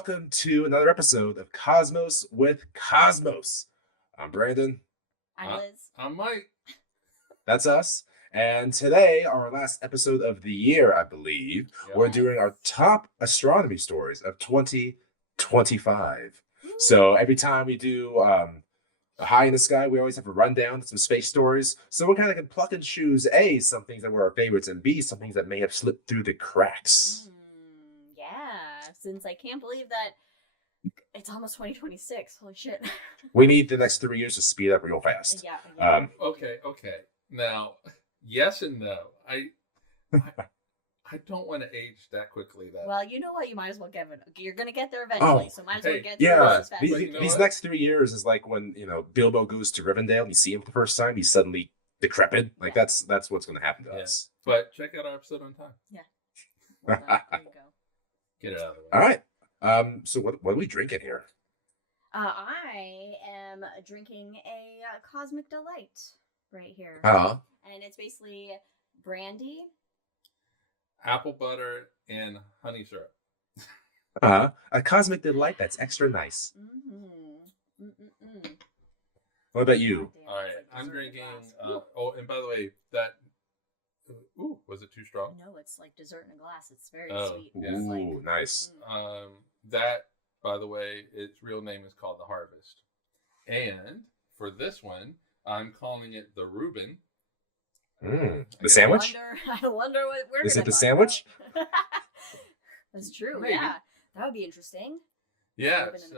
welcome to another episode of Cosmos with Cosmos. I'm Brandon. I'm Liz. I'm Mike. That's us. And today, our last episode of the year, I believe, we're doing our top astronomy stories of 2025. So every time we do a high in the sky, we always have a rundown, some space stories. So we're kind of going to pluck and choose A, some things that were our favorites, and B, some things that may have slipped through the cracks. Yeah, since I can't believe that it's almost 2026. Holy shit. We need the next 3 years to speed up real fast. Yeah. Okay. Now, yes and no. I don't want to age that quickly. Well, you know what? You might as well get it. You're going to get there eventually, so might as well get there as fast. These next 3 years is like when, Bilbo goes to Rivendell and you see him for the first time, he's suddenly decrepit. Like, that's what's going to happen to us. But check out our episode on time. Yeah. Well done. There you go. Get it out of the way. All right. So what are we drinking here? I am drinking a Cosmic Delight right here. And it's basically brandy, apple butter, and honey syrup. A Cosmic Delight that's extra nice. What about you? All right. I'm drinking. And by the way, was it too strong? No, it's like dessert in a glass. It's very sweet. Yeah. Ooh, nice. That, by the way, its real name is called the Harvest. And for this one, I'm calling it the Reuben. The sandwich? I wonder what we're Is it the sandwich? That's true. Maybe. Yeah, that would be interesting. Yeah. Reuben in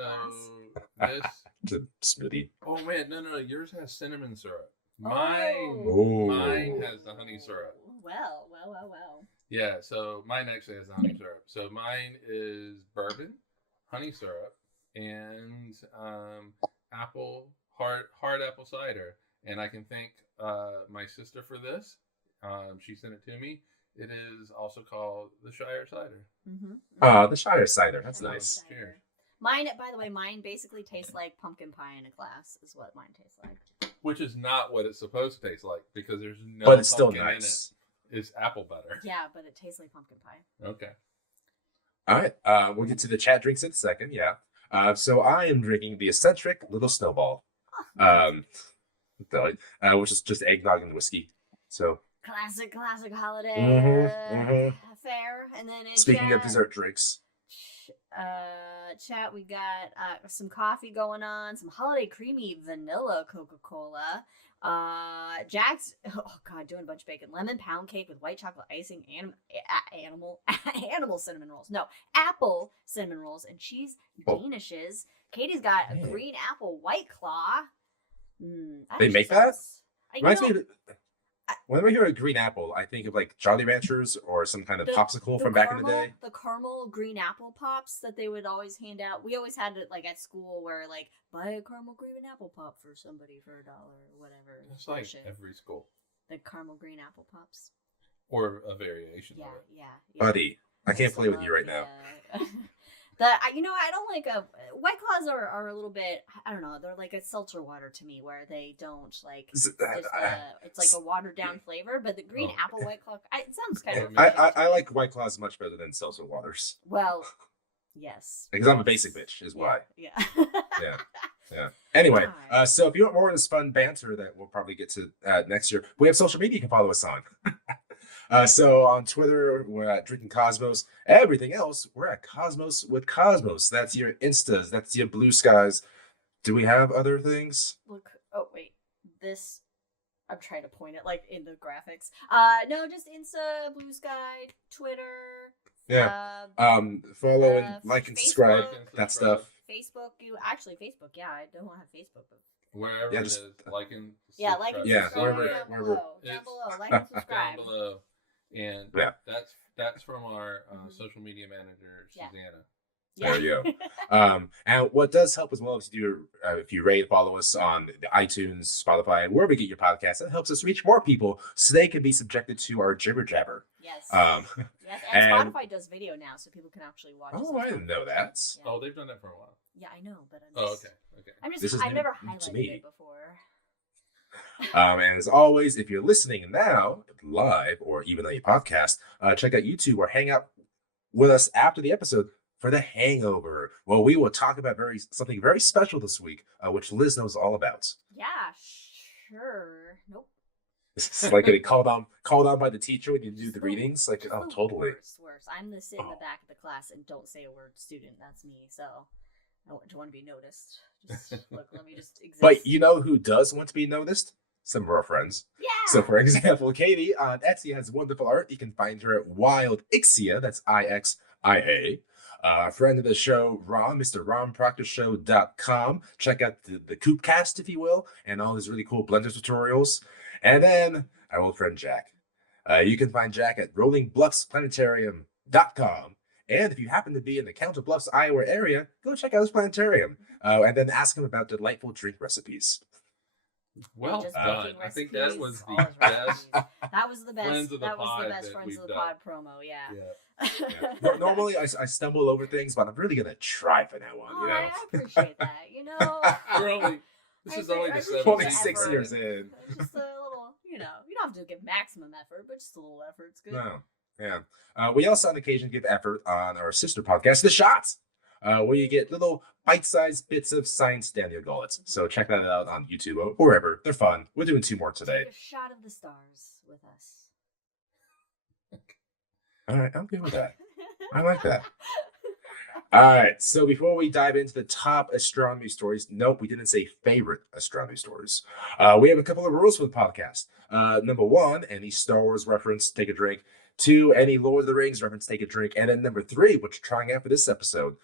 a This. It's a smoothie. Oh man, no! Yours has cinnamon syrup. Oh. Mine has the honey syrup. Well. Yeah, so mine actually has the honey syrup. So mine is bourbon, honey syrup, and hard apple cider. And I can thank my sister for this. She sent it to me. It is also called the Shire Cider. The Shire Cider. That's nice. Cheers. Mine, by the way, basically tastes like pumpkin pie in a glass. Is what mine tastes like. Which is not what it's supposed to taste like because there's no. But it's still pumpkin nice. In it. It's apple butter. Yeah, but it tastes like pumpkin pie. Okay. All right. We'll get to the chat drinks in a second. Yeah. So I am drinking the eccentric little snowball. Which is just eggnog and whiskey. So classic holiday affair. And then speaking of dessert drinks, chat, we got some coffee going on, some holiday creamy vanilla Coca-Cola. Jack's doing a bunch of bacon, lemon pound cake with white chocolate icing, animal cinnamon rolls. No, apple cinnamon rolls and cheese danishes. Katie's got a green apple White Claw. They make that? Reminds me of, whenever I hear a green apple, I think of like Jolly Ranchers or some kind of popsicle from back in the day. The caramel green apple pops that they would always hand out. We always had it like at school where like buy a caramel green apple pop for somebody for $1 or whatever. It's like every school. The caramel green apple pops. Or a variation of it. Yeah. Buddy, I can't play with you right now. I don't like White Claws are a little bit, I don't know, they're like a seltzer water to me where they don't like, it's like a watered down flavor, but the green apple White Claw, it sounds kind of. I like White Claws much better than seltzer waters. Well, yes. Because I'm a basic bitch is why. Yeah. Yeah. Anyway, so if you want more of this fun banter that we'll probably get to next year, we have social media you can follow us on. So on Twitter, we're at Drinking Cosmos. Everything else, we're at Cosmos with Cosmos. That's your Instas. That's your Blue Skies. Do we have other things? Look. Oh wait. This. I'm trying to point it like in the graphics. No, just Insta, Blue Sky, Twitter. Yeah. Follow and like and subscribe. That stuff. Facebook. Facebook. Yeah, I don't have Facebook, but. Wherever it is, like and subscribe. Yeah, like and subscribe. Wherever. Down below. Like and subscribe. Down below. And that's from our social media manager, Susanna. There you go. And what does help as well is if you rate, follow us on the iTunes, Spotify, wherever you get your podcasts. That helps us reach more people so they can be subjected to our jibber jabber. Yes. Yes. And Spotify does video now, so people can actually watch. Oh, I didn't know that. Yeah. Oh, they've done that for a while. Yeah, I know, but okay. I've never highlighted it before. And as always, if you're listening now, live, or even on your podcast, check out YouTube or hang out with us after the episode for The Hangover. Well, we will talk about something very special this week, which Liz knows all about. Yeah, sure. Nope. It's like getting called on by the teacher when you do the readings. Like, oh, totally. Worse. I'm the sit in the back of the class and don't say a word student. That's me. So I don't want to be noticed. Just look, let me just exist. But you know who does want to be noticed? Some of our friends. Yeah. So, for example, Katie on Etsy has wonderful art. You can find her at Wildixia. That's IXIA. Friend of the show, Ron, Mr. RonProctorShow.com. Check out the Coopcast, if you will, and all his really cool Blender tutorials. And then our old friend Jack. You can find Jack at RollingBluffsPlanetarium.com. And if you happen to be in the Counter Bluffs, Iowa area, go check out his planetarium. And then ask him about delightful drink recipes. Well done. I think that was the best. That was the best. Friends of the that was pod the best that Friends we've of the done. Pod promo. Yeah. Normally, I stumble over things, but I'm really gonna try from now on. Oh, I appreciate that. This is only the 26 years in. Just a little, you don't have to give maximum effort, but just a little effort. It's good. No, yeah. We also on occasion give effort on our sister podcast, The Shots, where you get little bite-sized bits of science Daniel Gullets. So check that out on YouTube or wherever. They're fun. We're doing 2 more today. Take a shot of the stars with us. All right, I'm good with that. I like that. All right, so before we dive into the top astronomy stories, nope, we didn't say favorite astronomy stories. We have a couple of rules for the podcast. Number 1, any Star Wars reference, take a drink. 2, any Lord of the Rings reference, take a drink. And then number 3, which we're trying out for this episode,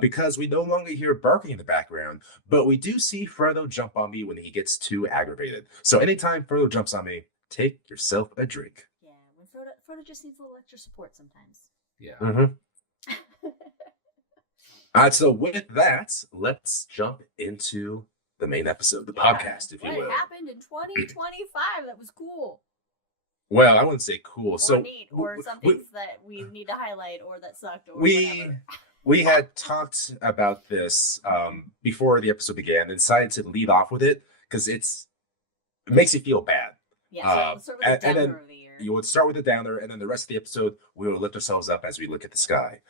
because we no longer hear barking in the background, but we do see Frodo jump on me when he gets too aggravated. So anytime Frodo jumps on me, take yourself a drink. Yeah, when Frodo just needs a little extra support sometimes. Yeah. Mm-hmm. So with that, let's jump into the main episode, the podcast, if you will. What happened in 2025 that was cool? Well, I wouldn't say cool. Or so neat, or some things that we need to highlight, or that sucked, or whatever. We had talked about this before the episode began and decided to lead off with it because it makes you feel bad. Yeah, so let's start with the downer of the year. You would start with the downer, and then the rest of the episode, we will lift ourselves up as we look at the sky.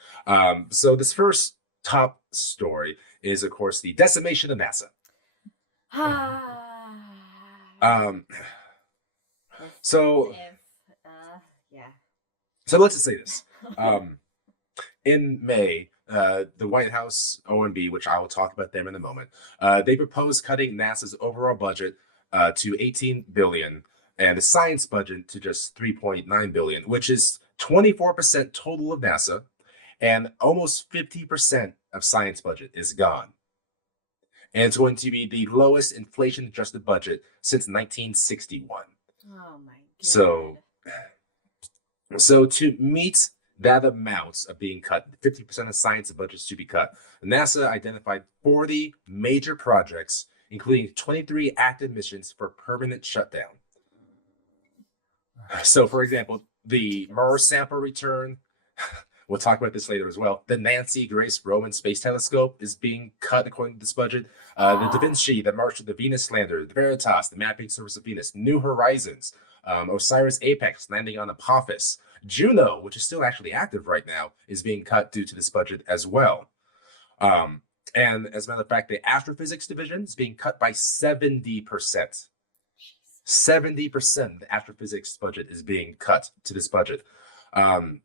So this first top story is, of course, the decimation of NASA. So let's just say this. In May, the White House OMB, which I will talk about them in a moment, they proposed cutting NASA's overall budget to $18 billion and the science budget to just $3.9 billion, which is 24% total of NASA, and almost 50% of science budget is gone. And it's going to be the lowest inflation-adjusted budget since 1961. Oh my God. So to meet that amount of being cut, 50% of science budgets to be cut, NASA identified 40 major projects, including 23 active missions for permanent shutdown. So, for example, the Mars sample return, we'll talk about this later as well. The Nancy Grace Roman Space Telescope is being cut according to this budget. The Da Vinci, the March of the Venus Lander, the Veritas, the Mapping Surface of Venus, New Horizons, Osiris Apex landing on Apophis. Juno, which is still actually active right now, is being cut due to this budget as well. And as a matter of fact, the Astrophysics Division is being cut by 70%. 70% of the astrophysics budget is being cut to this budget. They already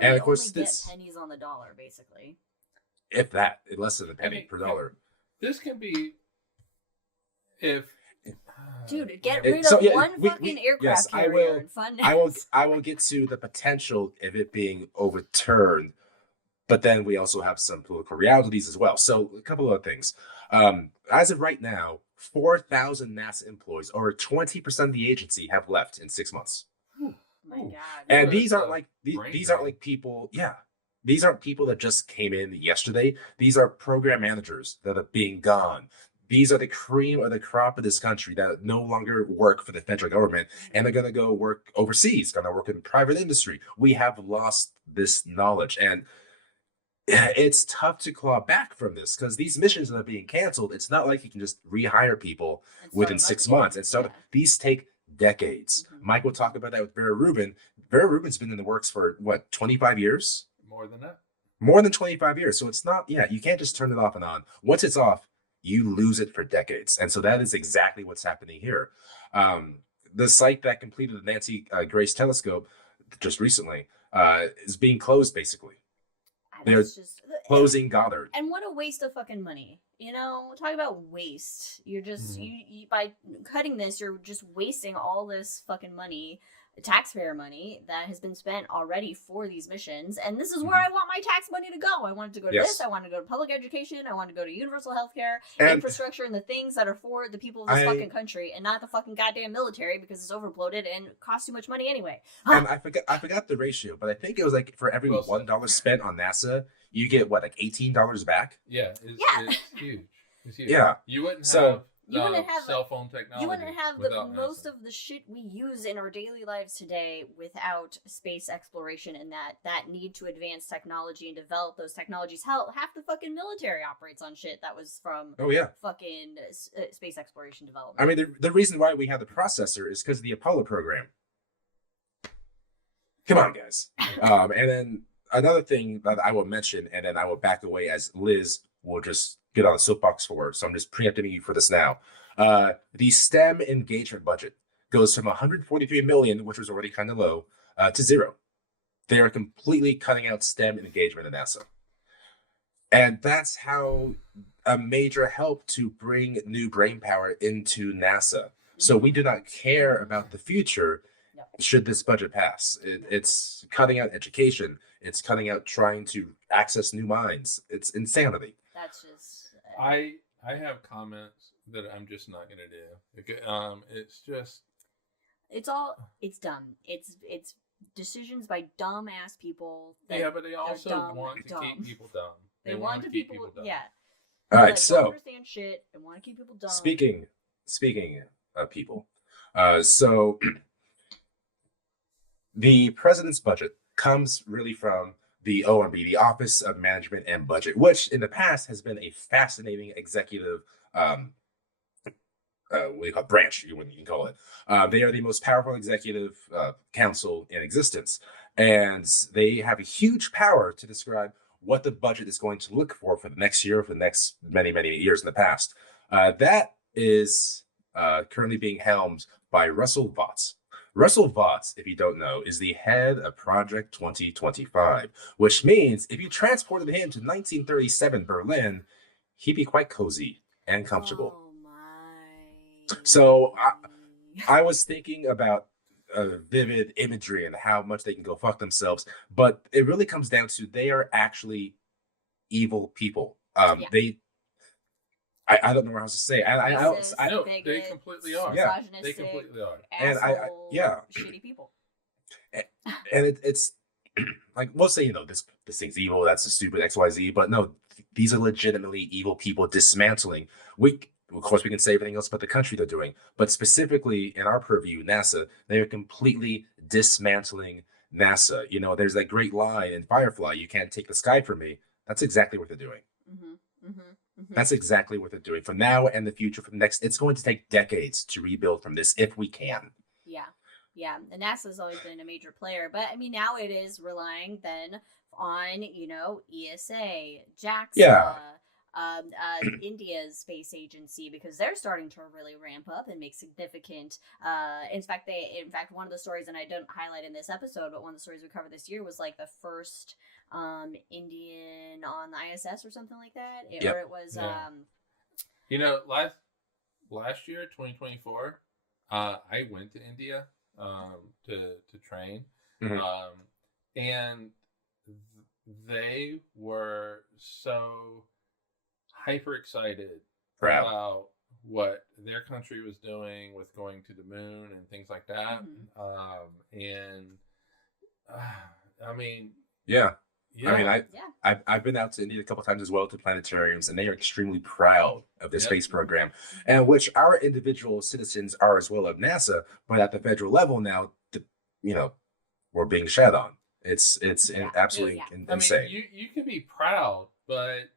and of course only get pennies on the dollar, basically. If that, less than a penny per dollar. This can be if. Dude, get rid of one fucking aircraft yes, carrier and fund I will get to the potential of it being overturned, but then we also have some political realities as well. So a couple of things. As of right now, 4,000 NASA employees, or 20% of the agency, have left in 6 months. Oh my God. And these aren't like people. Yeah, these aren't people that just came in yesterday. These are program managers that are being gone. These are the cream of the crop of this country that no longer work for the federal government, and they're going to go work overseas, going to work in private industry. We have lost this knowledge, and it's tough to claw back from this because these missions that are being canceled, it's not like you can just rehire people within 6 months. And so these take decades. Mm-hmm. Mike will talk about that with Vera Rubin. Vera Rubin's been in the works for, 25 years? More than that. More than 25 years. So it's not, yeah, you can't just turn it off and on. Once it's off, you lose it for decades. And so that is exactly what's happening here. Um, the site that completed the Nancy Grace telescope just recently is being closed, basically. They're That's just closing Goddard. and what a waste of fucking money. You know, talk about waste. You're just you by cutting this, you're just wasting all this fucking money, taxpayer money that has been spent already for these missions. And this is where I want my tax money to go. I want it to go to this. I want to go to public education. I want to go to universal healthcare, infrastructure, and the things that are for the people of this fucking country, and not the fucking goddamn military because it's overbloated and costs too much money anyway. And I forgot the ratio, but I think it was like for every $1 spent on NASA, you get what, like $18 back? Yeah, it's huge. It's huge. Yeah. You wouldn't have cell phone technology. You wouldn't have most of the shit we use in our daily lives today without space exploration and that need to advance technology and develop those technologies. Hell, half the fucking military operates on shit that was from fucking space exploration development. I mean, the reason why we have the processor is because of the Apollo program. Come on, guys. And then another thing that I will mention, and then I will back away as Liz will just get on a soapbox for. So I'm just preempting you for this now. The STEM engagement budget goes from 143 million, which was already kind of low, to zero. They are completely cutting out STEM engagement at NASA. And that's how a major help to bring new brain power into NASA. So we do not care about the future should this budget pass. It's cutting out education. It's cutting out trying to access new minds. It's insanity. That's just... I have comments that I'm just not going to do. It's just... It's dumb. It's decisions by dumb ass people. But they also want to keep people dumb. They want to keep people dumb. Yeah. All right, so... don't understand shit and want to keep people dumb. Speaking of people, so... The president's budget comes really from the OMB, the Office of Management and Budget, which in the past has been a fascinating executive branch, you can call it. They are the most powerful executive council in existence, and they have a huge power to describe what the budget is going to look for the next year, for the next many, many years in the past. That is currently being helmed by Russell Vought. Russell Vought, if you don't know, is the head of Project 2025, which means if you transported him to 1937 Berlin, he'd be quite cozy and comfortable. Oh my. So I was thinking about vivid imagery and how much they can go fuck themselves, but it really comes down to they are actually evil people. I don't know what else to say. I know they completely are. Yeah, they completely are. And shitty people. And it's like we'll say, this thing's evil. That's a stupid XYZ. But no, these are legitimately evil people dismantling. Of course, we can say everything else about the country they're doing, but specifically in our purview, NASA, they are completely dismantling NASA. There's that great line in Firefly: "You can't take the sky from me." That's exactly what they're doing. That's exactly what they're doing from now and the future. From next, it's going to take decades to rebuild from this if we can. Yeah. And NASA's always been a major player, but I mean now it is relying then on ESA, JAXA, India's space agency, because they're starting to really ramp up and make significant. In fact, one of the stories, and I didn't highlight in this episode, but one of the stories we covered this year was like the first Indian on the ISS or something like that. Or it was last year, 2024, I went to India to train, and they were so hyper excited about what their country was doing with going to the moon and things like that. I mean, I've been out to India a couple times as well, to planetariums, and they are extremely proud of the space program, and which our individual citizens are as well of NASA. But at the federal level now, we're being shat on. It's absolutely insane. I mean, you can be proud, but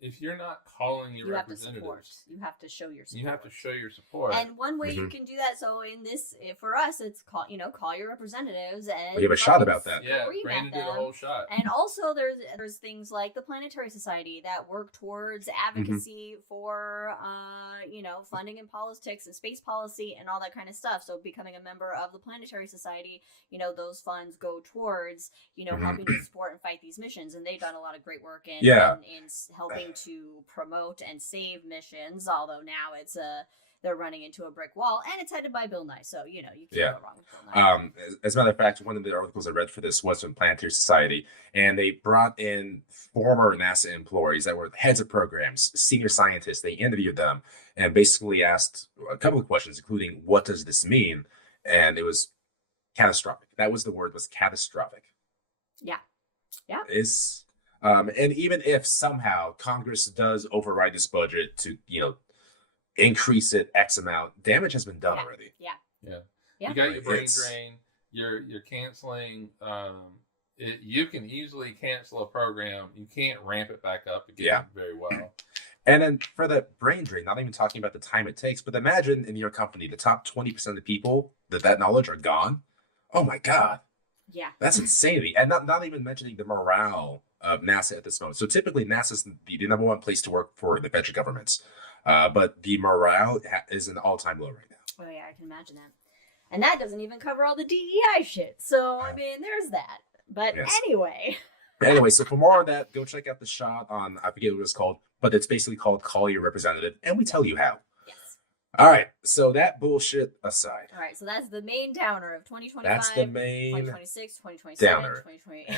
if you're not calling your you have to support. representatives, You have to show your support. you have to show your support. And one way you can do that, so in this, for us, it's call your representatives and we have a shot about that. Yeah, Brandon did a whole shot. And also there's things like the Planetary Society that work towards advocacy for funding and politics and space policy and all that kind of stuff. So becoming a member of the Planetary Society, those funds go towards helping to support and fight these missions, and they've done a lot of great work in helping to promote and save missions. Although now it's they're running into a brick wall, and it's headed by Bill Nye, so you can't go wrong with Bill Nye. As a matter of fact, one of the articles I read for this was from Planetary Society, and they brought in former NASA employees that were heads of programs, senior scientists. They interviewed them and basically asked a couple of questions, including, what does this mean? And it was catastrophic. That was the word, was catastrophic. Yeah. And even if somehow Congress does override this budget to, increase it X amount, damage has been done already. Yeah. You got your brain drain. You're canceling. You can easily cancel a program. You can't ramp it back up again very well. And then for the brain drain, not even talking about the time it takes, but imagine in your company, the top 20% of the people that knowledge are gone. Oh my God. Yeah. That's insanity. And not even mentioning the morale of NASA at this moment. So typically NASA's the number one place to work for the federal governments. But the morale is an all-time low right now. Oh yeah, I can imagine that. And that doesn't even cover all the DEI shit. So, I mean, there's that. But Anyway, so for more on that, go check out the shot on, I forget what it's called, but it's basically called Call Your Representative, and we tell you how. Yes. All right, so that bullshit aside. All right, so that's the main downer of 2025. That's the main 2026, 2027, downer. 2028.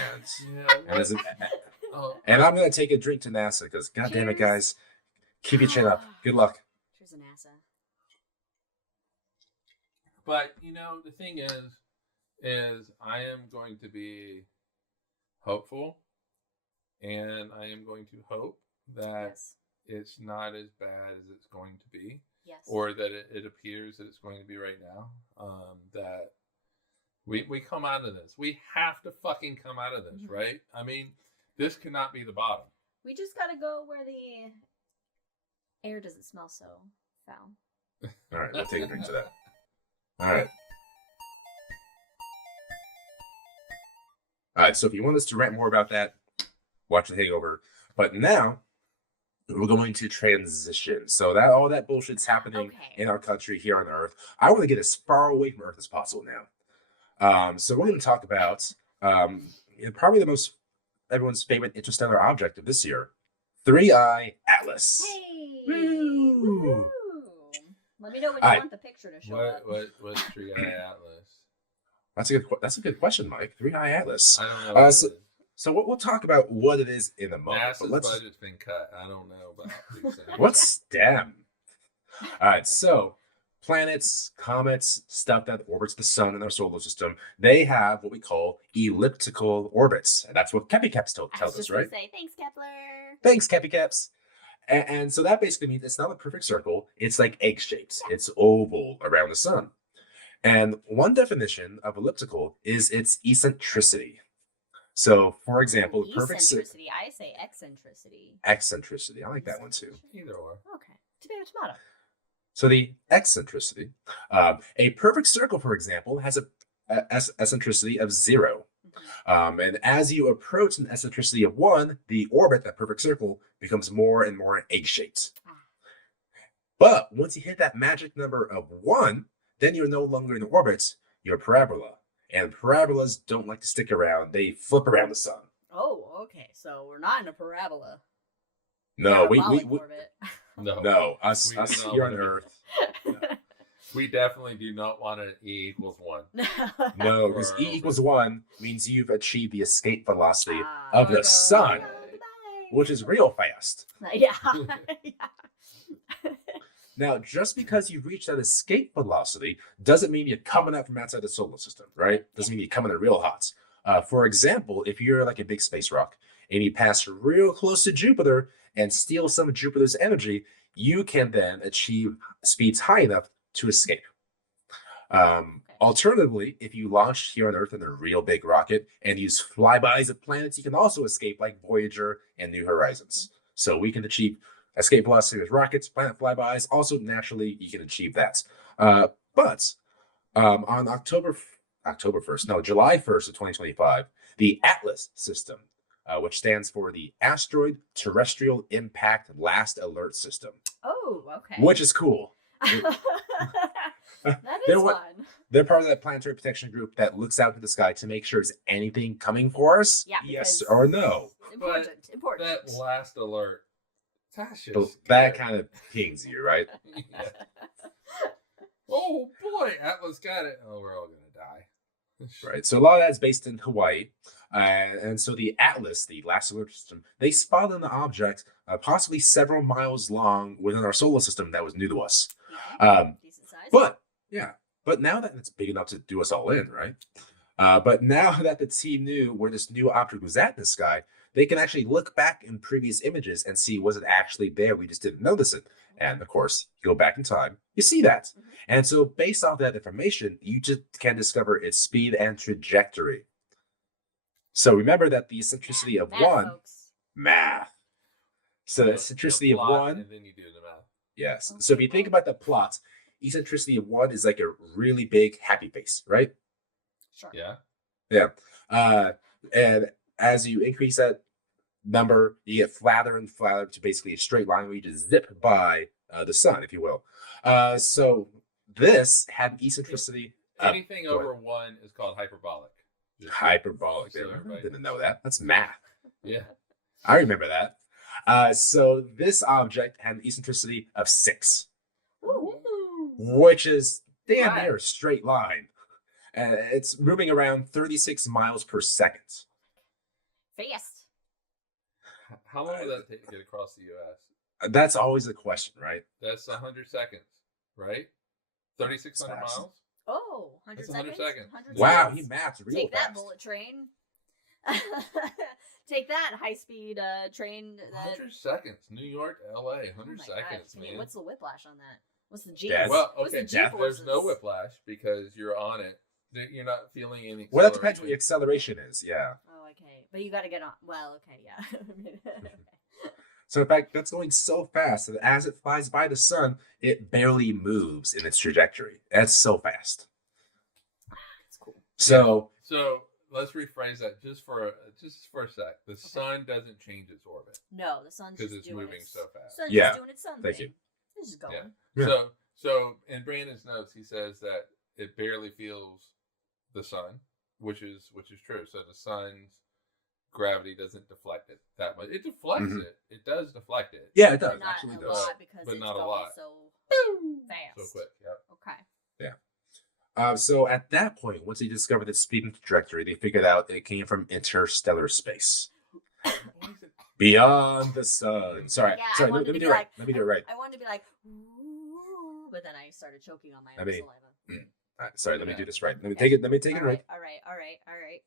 And I'm going to take a drink to NASA because, God damn it, guys, keep your chin up. Good luck. Cheers to NASA. But, the thing is I am going to be hopeful, and I am going to hope that it's not as bad as it's going to be. Yes. Or that it appears that it's going to be right now. That we come out of this. We have to fucking come out of this, right? I mean, this cannot be the bottom. We just gotta go where the air doesn't smell so foul. All right, we'll take a drink to that. All right, so if you want us to rant more about that, watch the Hangover. But now we're going to transition. So that all that bullshit's happening in our country here on Earth. I want to get as far away from Earth as possible now. So we're going to talk about probably the most everyone's favorite interstellar object of this year, 3i Atlas. Hey! Woo! Woo-hoo! Let me know when you want the picture to show up. What's 3i Atlas? That's a good question, Mike. 3i Atlas. I don't know. So we'll talk about what it is in a moment. NASA's budget's been cut. I don't know about these things. What's STEM? All right, so planets, comets, stuff that orbits the sun in our solar system, they have what we call elliptical orbits. And that's what Kepi Caps tells us, right? Say, thanks, Kepler. Thanks, Kepi Caps. And so that basically means it's not a perfect circle. It's like egg-shaped. It's oval around the sun. And one definition of elliptical is its eccentricity. So, for example, eccentricity. I say eccentricity. Eccentricity. I like that one too. Either or. Okay. Tomato. So the eccentricity, a perfect circle, for example, has a eccentricity of 0. And as you approach an eccentricity of 1, the orbit, that perfect circle, becomes more and more egg-shaped. But once you hit that magic number of 1, then you're no longer in orbit, you're a parabola. And parabolas don't like to stick around. They flip around the sun. Oh, okay. So we're not in a parabola. No, we orbit. No, us here on Earth. No. We definitely do not want an E equals 1. No, because E equals 1 means you've achieved the escape velocity of the sun, which is real fast. Yeah. Now, just because you've reached that escape velocity doesn't mean you're coming out from outside the solar system, right? Doesn't mean you're coming in real hot. For example, if you're like a big space rock and you pass real close to Jupiter and steal some of Jupiter's energy, you can then achieve speeds high enough to escape. Alternatively, if you launch here on Earth in a real big rocket and use flybys of planets, you can also escape, like Voyager and New Horizons. So we can achieve escape velocity with rockets, planet flybys. Also, naturally, you can achieve that. But on July 1st of 2025, the Atlas system, which stands for the Asteroid Terrestrial Impact Last Alert System. Oh, okay. Which is cool. That is fun. They're part of that planetary protection group that looks out to the sky to make sure is anything coming for us? Yeah, yes or no. Important. That last alert. That kind of pings you, right? Yeah. Oh boy, Atlas got it. Oh, we're all gonna die. Right. So a lot of that's based in Hawaii. And so the Atlas, the last alert system, they spotted an object possibly several miles long within our solar system that was new to us. Decent size. But now that it's big enough to do us all in, right? But now that the team knew where this new object was at in the sky, they can actually look back in previous images and see, was it actually there? We just didn't notice it. And of course, you go back in time, you see that. Mm-hmm. And so based off that information, you just can discover its speed and trajectory. So remember that the eccentricity of one, math. So the eccentricity of one, and then you do the math. Yes. Okay. So if you think about the plot, eccentricity of one is like a really big happy face, right? Sure. Yeah. Yeah. And as you increase that number, you get flatter and flatter to basically a straight line where you just zip by the sun, if you will. So this had eccentricity. Anything over one is called hyperbolic. Hyperbolic. I didn't know that. That's math. Yeah. I remember that. So this object had an eccentricity of 6. Ooh. Which is damn near a straight line. And it's moving around 36 miles per second. Fast. How long would that take to get across the U.S.? That's always the question, right? That's 100 seconds, right? 3,600 miles? Oh, 100 seconds. 100 seconds. 100 wow, seconds. he maths real Take fast. That, bullet train. Take that, high-speed train. 100 seconds. New York, L.A., 100 seconds, God. man. What's the whiplash on that? What's the G? Well, okay, there's no whiplash because you're on it. You're not feeling any. Well, that depends what the acceleration is, yeah. Oh, okay. But you got to get on. Well, okay, yeah. So, in fact, that's going so fast that as it flies by the sun, it barely moves in its trajectory. That's so fast. That's cool. So let's rephrase that just for a sec. The sun doesn't change its orbit. No, the sun's because just it's moving so fast. Sun's just doing its sun Thank thing. you. It's just going. Yeah. So in Brandon's notes, he says that it barely feels the sun, which is true. So the sun's gravity doesn't deflect it that much. It deflects it. It does deflect it. Yeah, it does. But not actually a does. lot because but it's not a going lot. so fast. So quick. Yeah. Okay. Yeah. So at that point, once they discovered the speed and trajectory, they figured out it came from interstellar space. Beyond the sun. Sorry. Let me do it right. Let me do it right. I wanted to be like, ooh, but then I started choking on my own saliva. All right, sorry, let me do this right. Let me take it right. All right.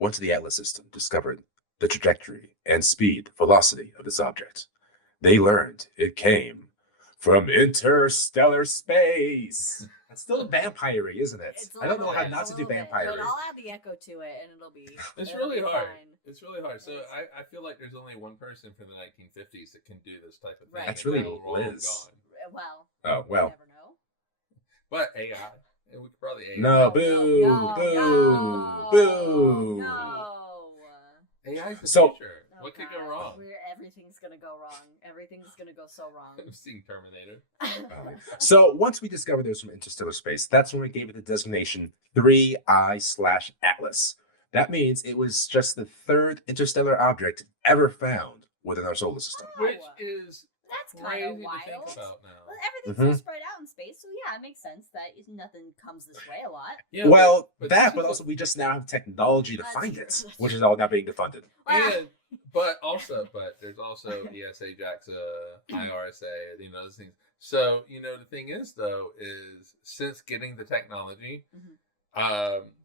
Once the Atlas system discovered the trajectory and speed, velocity of this object, they learned it came from interstellar space. That's still vampire-y, isn't it? I don't know how not to do vampire-y. But I'll add the echo to it, and it'll be. It's really hard. It's really hard. So I feel like there's only one person from the 1950s that can do this type of thing. That's really Liz. Well. Oh well. You never know. But AI. We could probably AI. No, boo, boo. No. AI's the future. What could go wrong? Everything's gonna go wrong. Everything's gonna go so wrong. I've seen Terminator. So once we discovered this from interstellar space, that's when we gave it the designation 3I/Atlas. That means it was just the third interstellar object ever found within our solar system. Which is that's kind of wild. To think about now. Well, everything's so spread out in space, so yeah, it makes sense that nothing comes this way a lot. Yeah, but also we just now have technology to find it, which is all now being defunded. But there's also ESA, JAXA, IRSA, those things. So, the thing is, though, is since getting the technology,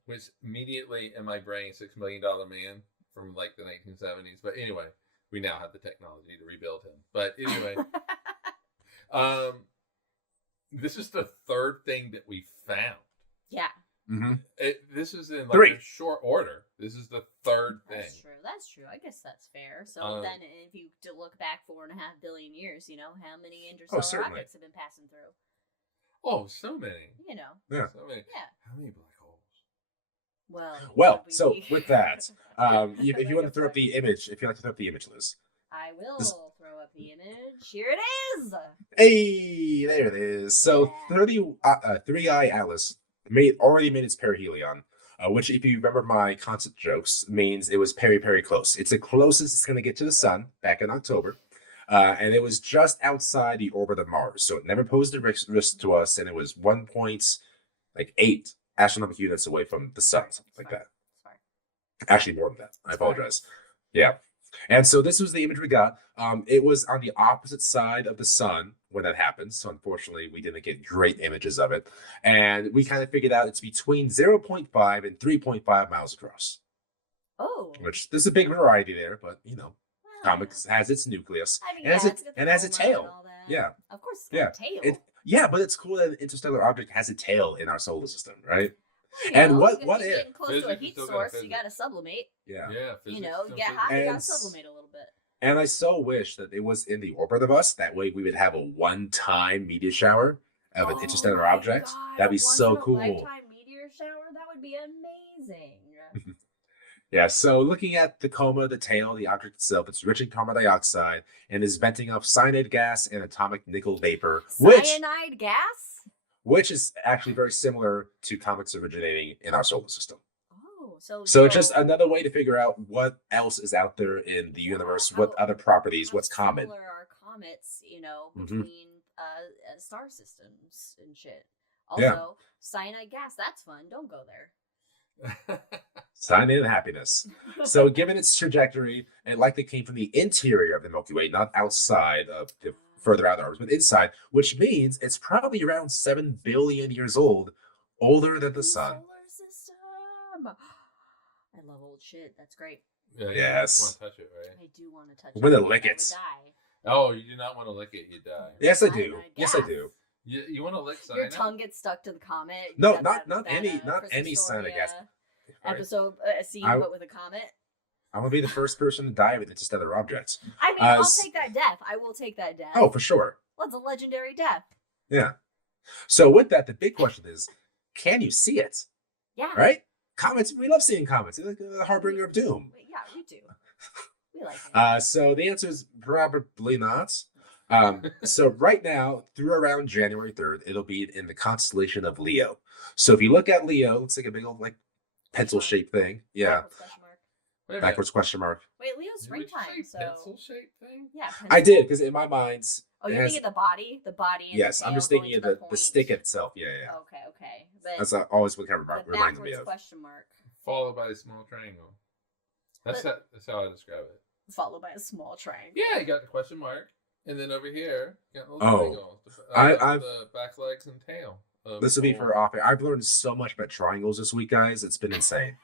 which immediately in my brain, $6 million man from like the 1970s. But anyway, we now have the technology to rebuild him. But anyway, this is the third thing that we found. Yeah. Mm-hmm. This is in like 3. a short order. This is the third thing. That's true. I guess that's fair. So then, if you look back 4.5 billion years, how many interstellar objects have been passing through? Oh, so many. Yeah. So many. Yeah. How many black holes? Well, so with that, if you want to throw up the image, if you like to throw up the image, Liz. I will throw up the image. Here it is. Hey, there it is. So 3i Atlas already made its perihelion, which, if you remember my concept jokes, means it was very close. It's the closest it's going to get to the sun back in October. And it was just outside the orbit of Mars, so it never posed a risk to us, and it was 1.8 astronomical units away from the sun, something like that. Actually, more than that. I apologize. Yeah. And so this was the image we got. It was on the opposite side of the sun when that happened, so unfortunately, we didn't get great images of it. And we kind of figured out it's between 0.5 and 3.5 miles across. Oh. Which, there's a big variety there, but, comics has its nucleus. I mean, and has a tail. Yeah. Of course it's got a tail. Yeah, but it's cool that an interstellar object has a tail in our solar system, right? And what if? You're if? getting close to a heat source, you got to sublimate. Yeah. Physics, you get hot, you got to sublimate a little bit. And I so wish that it was in the orbit of us. That way we would have a one-time meteor shower of an interstellar object. God, that'd be so cool. Lifetime meteor shower? That would be amazing. Yeah, so looking at the coma, the tail, the object itself, it's rich in carbon dioxide and is venting off cyanide gas and atomic nickel vapor. Cyanide gas? Which is actually very similar to comets originating in our solar system. Oh, so it's just another way to figure out what else is out there in the universe, what other properties, what's common. How similar are comets, between star systems and shit. Also, cyanide gas, that's fun. Don't go there. Sign in happiness. So given its trajectory, it likely came from the interior of the Milky Way, not outside of the further out orbits, but inside, which means it's probably around 7 billion years old, older than the sun. Solar system. I love old shit. That's great. Yeah, yes. You want to touch it, right? I do want to touch it. I'm gonna lick it. it. Oh, you do not want to lick it, you die. Yes, I do. Yes, I do. You want to lick cyanide? Your tongue gets stuck to the comet. No, not any cyanide gas. Episode scene, but with a comet. I'm gonna be the first person to die with interstellar objects. I mean, I'll take that death. I will take that death. Oh, for sure. That's a legendary death. Yeah. So with that, the big question is, can you see it? Yeah. Right? Comets. We love seeing comets. They're like a harbinger of doom. Yeah, we do. We like it. So the answer is probably not. So right now, through around January 3rd, it'll be in the constellation of Leo. So if you look at Leo, it's like a big old pencil-shaped thing. Yeah. Backwards question mark. Wait, Leo's springtime, so pencil-shaped thing? Yeah. Pencil. I did, because in my mind. Oh, you're thinking of the body? The body and yes, the I'm just thinking of the stick itself. Yeah. Okay. But that's always what kind of reminds me of. Question mark. Followed by a small triangle. That's how I describe it. Followed by a small triangle. Yeah, you got the question mark. And then over here, you got little triangles. The back legs and tail. This will be for off air. I've learned so much about triangles this week, guys. It's been insane.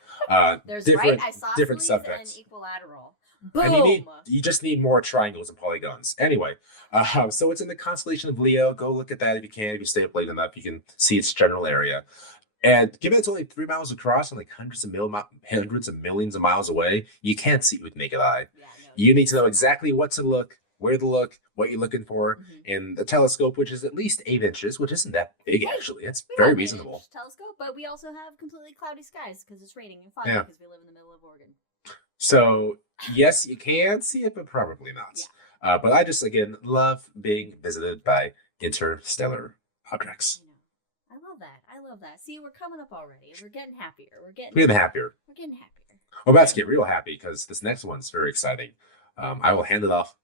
There's different isosceles subjects. and equilateral. Boom! And you just need more triangles and polygons. Anyway, so it's in the constellation of Leo. Go look at that if you can. If you stay up late enough, you can see its general area. And given it's only 3 miles across and like hundreds of millions of miles away, you can't see it with naked eye. Yeah, no, you need to know exactly what to look, where to look, what you're looking for, in the telescope, which is at least 8 inches, which isn't that big, actually. It's very reasonable. Telescope, but we also have completely cloudy skies because it's raining and foggy because we live in the middle of Oregon. So, yes, you can see it, but probably not. Yeah. But I just, again, love being visited by interstellar objects. I love that. See, we're coming up already. We're getting happier. We're getting happier. We're about to get real happy because this next one's very exciting. I will hand it off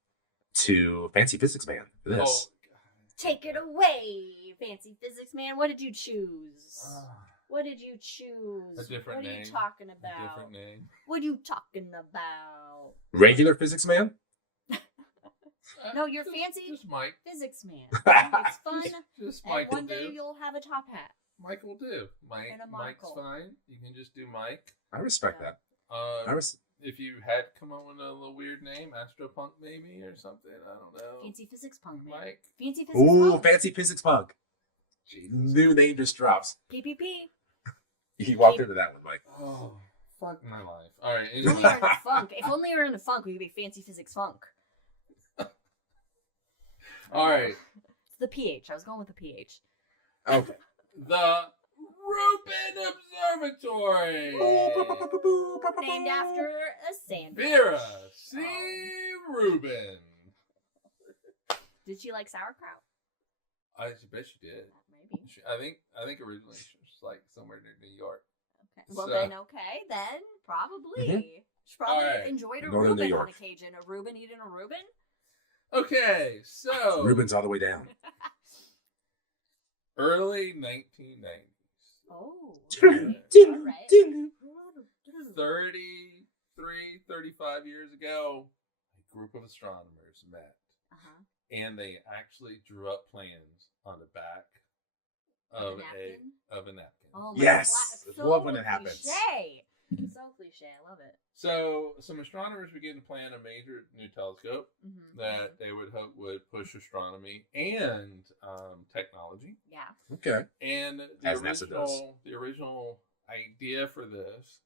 to Fancy Physics Man for this. Take it away, Fancy Physics Man. What did you choose? What did you choose? A different name. What are you talking about? A different name. What are you talking about? Regular Physics Man? No, you're Fancy just Mike. Physics Man. It's fun. Just Mike. And one day you'll have a top hat. Mike will do. Mike's fine. You can just do Mike. I respect that. If you had come up with a little weird name, Astropunk maybe or something, I don't know. Fancy Physics Punk. Mike. Fancy Physics Punk. Fancy Physics Punk. Jesus. New name just drops. PPP. You walked into that one, Mike. Oh, fuck my life. All right. If only you're in the funk. If only you're in the funk, we could be fancy physics funk. All right. It's the pH. I was going with the pH. Okay. The Rubin Observatory. Named after a sandwich. Vera C. Rubin. Did she like sauerkraut? I bet she did. Maybe. I think originally she was like somewhere near New York. Okay. Well, So- then probably. She probably All right. enjoyed a Northern New Reuben on York. occasion. A Reuben eating a Reuben? Okay, so Rubens all the way down. early 1990s. Oh. Ding, Okay. All right. ding. 35 years ago, a group of astronomers met. Uh-huh. And they actually drew up plans on the back of a napkin. Oh, Yes! God. I love when it happens. Cliche. So cliche. I love it. So some astronomers began to plan a major new telescope Mm-hmm. that they would hope would push astronomy and technology. Yeah. Okay. And As NASA does. the original idea for this,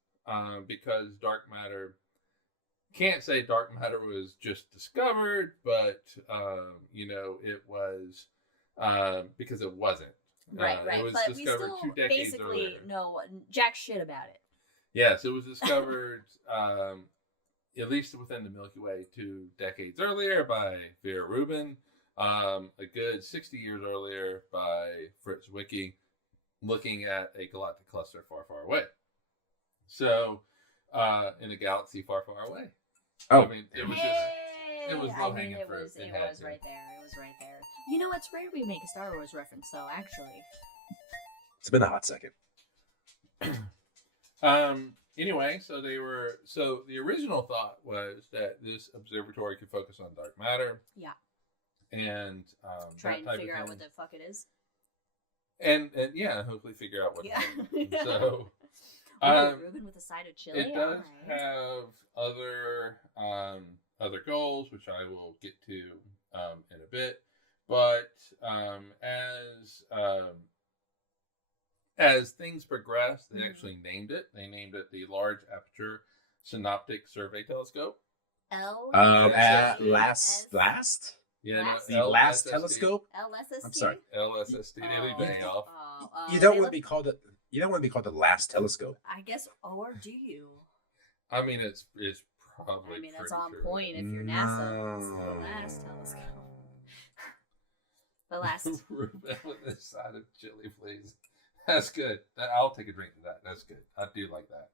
because dark matter, can't say dark matter was just discovered, but it was because it wasn't. Right. It was But we discovered still 2 decades basically earlier. know jack shit about it. Yes, it was discovered at least within the Milky Way 2 decades earlier by Vera Rubin, a good 60 years earlier by Fritz Zwicky, looking at a galactic cluster far, far away. So, in a galaxy far, far away. Oh. I mean, it was low hanging fruit. It was right there. It was right there. You know, it's rare we make a Star Wars reference, though. Actually. It's been a hot second. Anyway, so the original thought was that this observatory could focus on dark matter. Yeah. And Try that and type figure of out thing. what the fuck it is. And hopefully figure out what Yeah. it is. So Reuben with a side of chili. it does All right. have other goals, which I will get to in a bit. But as things progressed, they actually named it. They named it the Large Aperture Synoptic Survey Telescope. Last? Yeah, Last? The last LSST. telescope? LSST. I'm sorry. LSST. They leave the A off. You don't want to be called the last telescope. I guess, or do you? I mean, it's probably. I mean, that's pretty on true. point if you're NASA. It's the No. last telescope. The last. Reuben with this side of chili, please. That's good. I'll take a drink of that. That's good. I do like that.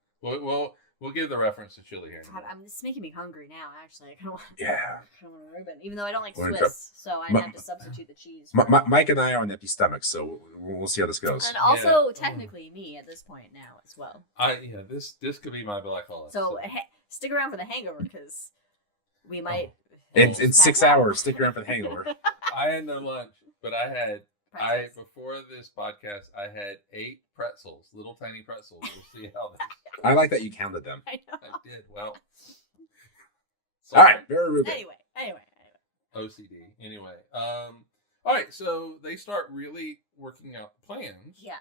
We'll give the reference to chili here. In a God, minute. it's making me hungry now. Actually, I kind of want. Yeah. I kind of want a Reuben, even though I don't like We're in Swiss, so I'd have to substitute the cheese. for it. Mike and I are on empty stomachs, so we'll see how this goes. And also, Yeah. technically, me at this point now as well. This could be my black hole. So stick around for the hangover because we might. In pass 6 out. hours, stick around for the hangover. I had no lunch, but Pretzels. before this podcast, I had 8 pretzels, little tiny pretzels. We'll see how they. I like that you counted them. I know. I did well. All right, Vera Rubin. Anyway. OCD. Anyway, all right. So they start really working out plans. Yeah.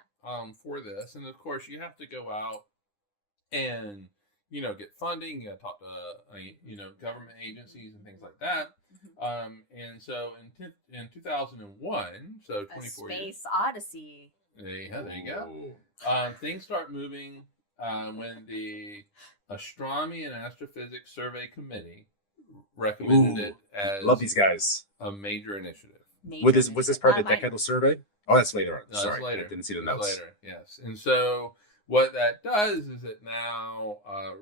For this, and of course, you have to go out and get funding. You got to talk to government agencies and things like that. And so in 2001, so 24 years. Space Odyssey. Yeah, there you go. Things start moving when the Astronomy and Astrophysics Survey Committee recommended it as Love these guys. a major initiative. Was this part of the decadal survey? Oh, that's later on. No, Sorry, that's later. I didn't see the That's notes. later, yes. And so what that does is it now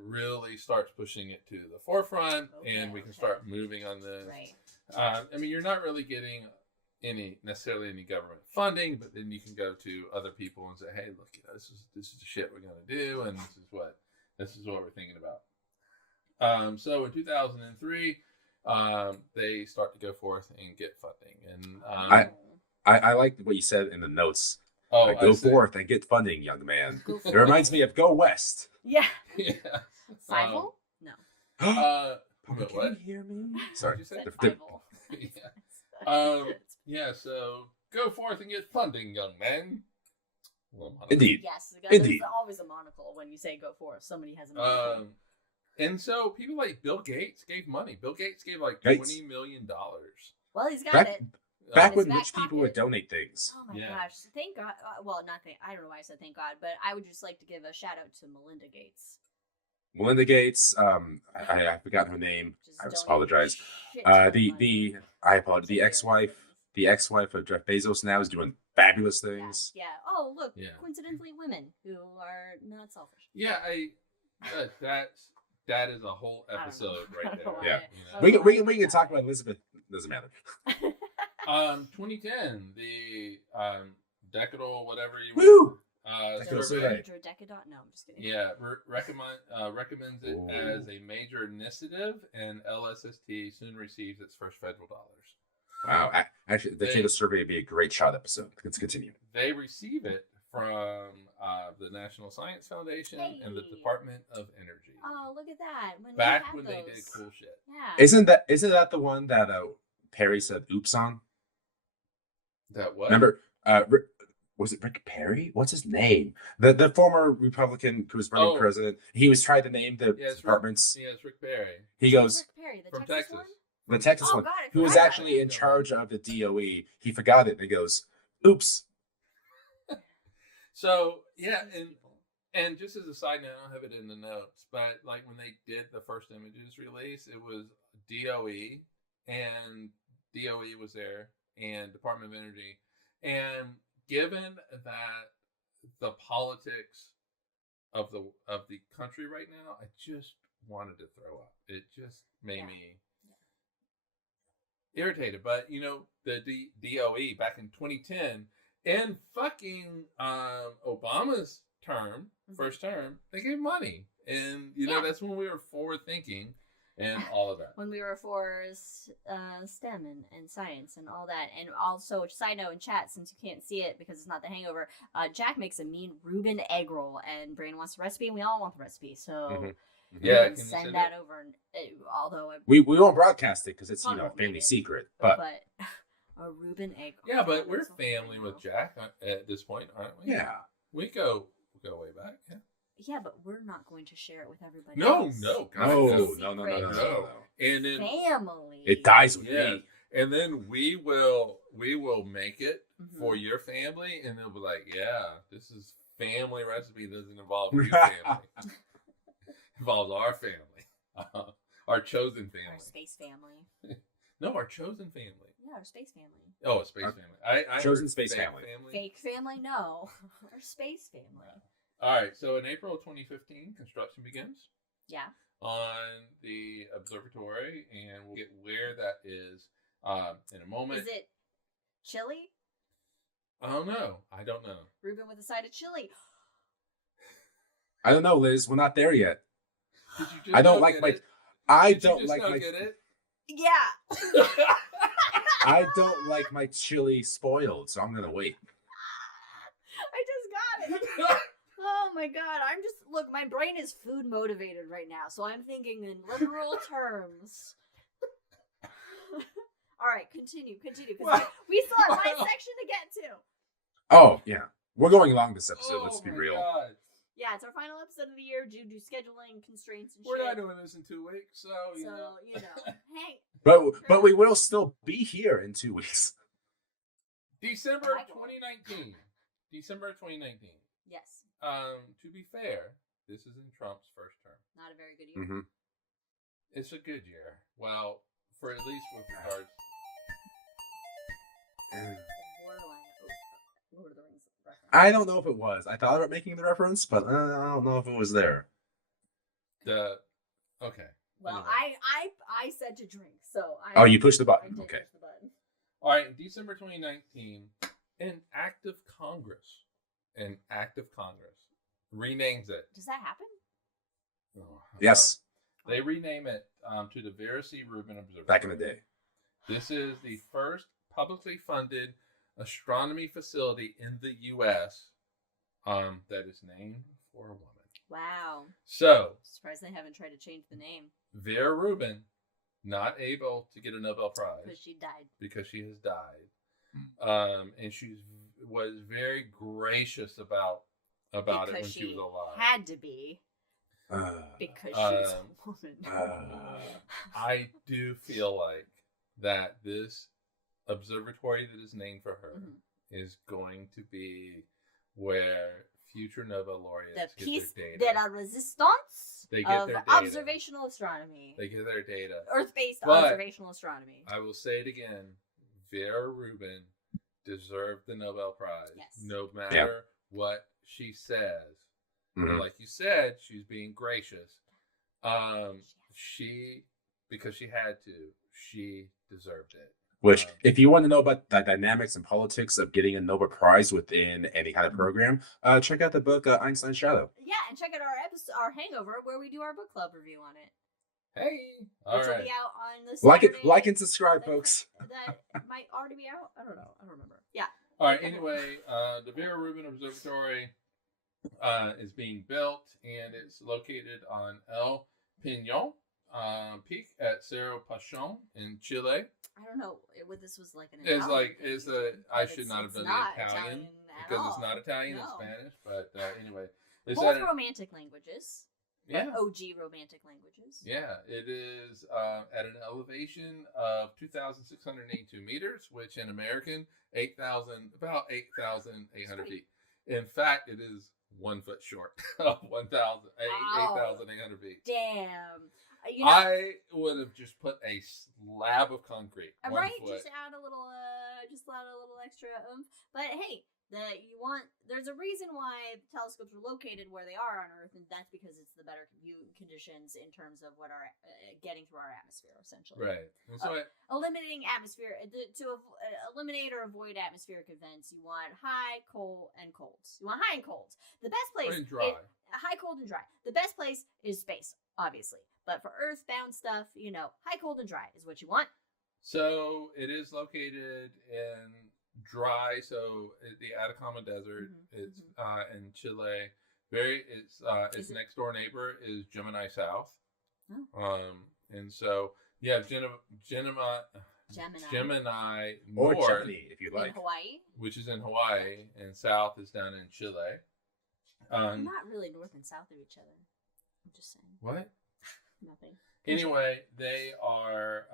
really starts pushing it to the forefront, and we can start moving on this. Right. I mean, you're not really getting necessarily any government funding, but then you can go to other people and say, "Hey, look, this is the shit we're going to do, and this is what we're thinking about." So in 2003, they start to go forth and get funding, and I like what you said in the notes. go Go forth and get funding, young man. Go It reminds me of Go West. Yeah. Yeah. Five-hole? No. But Can what? you hear me? Sorry. What'd you say? Said The- five-hole. Yeah. Yeah, so go forth and get funding, young man. Indeed. Yes, Indeed. there's always a monocle when you say go forth. Somebody has a monocle. And so people like Bill Gates gave money. Bill Gates gave like Gates. $20 million. Well, he's got it. Back in when his rich back people pocket. would donate things. Oh my gosh! Thank God. Well, not thank. I don't know why I said thank God, but I would just like to give a shout out to Melinda Gates. Melinda Gates. I forgot her name. I apologize. I apologize. The ex-wife of Jeff Bezos now is doing fabulous things. Yeah. Oh, look. Yeah. Coincidentally, women who are not selfish. Yeah, that is a whole episode right there. Yeah. You know? We can talk about Elizabeth. Doesn't matter. 2010, the decadal whatever you Woo! survey. Decadot? No, I'm just kidding. Yeah, recommends it as a major initiative, and LSST soon receives its first federal dollars. Wow. Actually, the Decadal survey would be a great shot episode. Let's continue. They receive it from the National Science Foundation and the Department of Energy. Oh, look at that! Back when they did cool shit. Yeah. Isn't that the one that Perry said "oops" on? That what? Remember, was it Rick Perry? What's his name? The former Republican who was running president. He was trying to name the departments. It's Rick Perry. He goes Rick Perry, from Texas. The Texas one, who was actually in charge of the DOE. He forgot it, and he goes, "Oops." So yeah, and just as a side note, I don't have it in the notes, but like when they did the first images release, it was DOE, and DOE was there, and Department of Energy, and given that the politics of the country right now, I just wanted to throw up. It just made me irritated. But you know, the DOE back in 2010, in fucking Obama's term, first term, they gave money, and you know that's when we were forward thinking. And all of that. When we were for STEM and science and all that. And also, side note in chat, since you can't see it because it's not the hangover, Jack makes a mean Reuben egg roll, and Brandon wants the recipe, and we all want the recipe. So can send that over. And, although we won't broadcast it because it's a family secret. But a Reuben egg roll. Yeah, but we're family with Jack at this point, aren't we? Yeah, we go way back. Yeah. Yeah, but we're not going to share it with everybody. No. And then family. It dies with me. And then we will make it for your family, and they'll be like, "Yeah, this is family recipe. Doesn't involve your family. Involves our family, our chosen family, our space family." No, our chosen family. Yeah, our space family. Oh, a space family. I chosen space family. Fake family, no. Our space family. All right, so in April of 2015, construction begins. Yeah. On the observatory, and we'll get where that is in a moment. Is it chili? Oh no, I don't know. Reuben with a side of chili. I don't know, Liz. We're not there yet. Did you just I don't like my. It? I Did don't you just like not my. Get it? Yeah. I don't like my chili spoiled, so I'm gonna wait. I just got it. Oh my god, look, my brain is food motivated right now, so I'm thinking in literal terms. Alright, continue, because we still have my section to get to. Oh, yeah. We're going along this episode, let's be real. God. Yeah, it's our final episode of the year due to scheduling constraints and We're shit. not doing this in 2 weeks, so you know. Hey. But we will still be here in 2 weeks. December 2019. Yes. To be fair, this is in Trump's first term. Not a very good year. It's a good year. Well, for at least with regards. Lord of the Rings reference. I don't know if it was. I thought about making the reference, but I don't know if it was there. Okay. Well, anyway. I said to drink, so you pushed the button. Okay. Push the button. All right, in December 2019, an act of Congress renames it. Does that happen? Oh, yes. They rename it to the Vera C. Rubin Observatory. Back in the day. This is the first publicly funded astronomy facility in the U.S. That is named for a woman. Wow. So. Surprised they haven't tried to change the name. Vera Rubin, not able to get a Nobel Prize. Because she died. Because she has died. And she's was very gracious about it when she was alive. Had to be. Because she's a woman. I do feel like that this observatory that is named for her is going to be where future Nobel laureates the get their data. De la resistance they get of their data. observational astronomy. They get their data. Earth-based observational astronomy. I will say it again. Vera Rubin deserved the Nobel Prize. Yes. No matter what she says. And like you said, she's being gracious. Because she had to, she deserved it. Which, if you want to know about the dynamics and politics of getting a Nobel Prize within any kind of program, check out the book Einstein's Shadow. Yeah, and check out our Hangover, where we do our book club review on it. Hey, which will be out on the Saturday. Like and subscribe, folks. That might already be out. I don't know. I don't remember. Yeah. All right. Anyway, the Vera Rubin Observatory is being built, and it's located on El Piñón Peak at Cerro Pachón in Chile. I don't know what this was like. I should not have done the Italian because it's not Italian, it's Spanish. But anyway, both romantic languages. Yeah. OG romantic languages. Yeah, it is at an elevation of 2,682 meters, which in American, about 8,800 feet. In fact, it is 1 foot short of 8,800 feet. Damn. I would have just put a slab of concrete. Right, just add a little extra oomph. But hey, there's a reason why the telescopes are located where they are on Earth, and that's because it's the better view conditions in terms of what are getting through our atmosphere, essentially. Right. And so eliminating atmosphere to eliminate or avoid atmospheric events, you want high, cold, and colds. You want high and colds. The best place and dry. High, cold, and dry. The best place is space, obviously. But for Earth-bound stuff, high, cold, and dry is what you want. So it is located in dry, so the Atacama Desert. It's in Chile. Its next door neighbor is Gemini South. And so you have Gemini or North, Gemini, if you like, in Hawaii, which is in Hawaii, and South is down in Chile. Not really north and south of each other. I'm just saying. What? Nothing. Anyway, they are.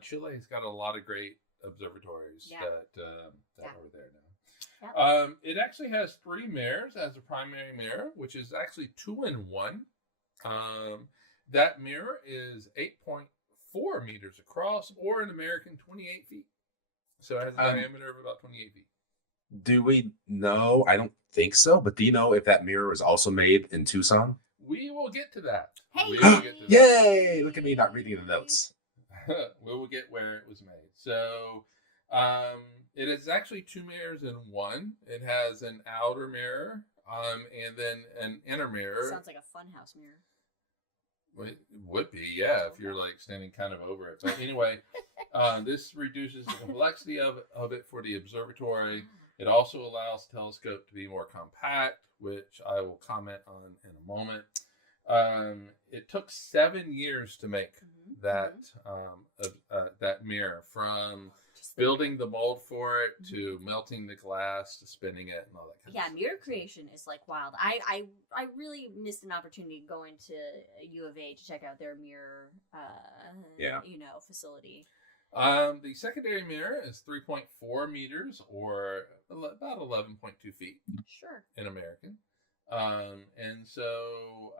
Chile has got a lot of great observatories that are there now. Yep. It actually has 3 mirrors as a primary mirror, which is actually 2 in 1. That mirror is 8.4 meters across, or in American, 28 feet. So it has a diameter of about 28 feet. Do we know? I don't think so, but do you know if that mirror was also made in Tucson? We will get to that. Hey! Yay! Look at me not reading the notes. We will get where it was made. So it is actually 2 mirrors in 1. It has an outer mirror and then an inner mirror. Sounds like a funhouse mirror. It would be, yeah, if you're like standing kind of over it. But anyway, this reduces the complexity of it for the observatory. It also allows the telescope to be more compact, which I will comment on in a moment. It took 7 years to make that mirror, from building the mold for it to melting the glass to spinning it and all that kind of stuff. Mirror creation is like wild. I really missed an opportunity going to U of A to check out their mirror facility. The secondary mirror is 3.4 meters, or about 11.2 feet. Sure. In American. And so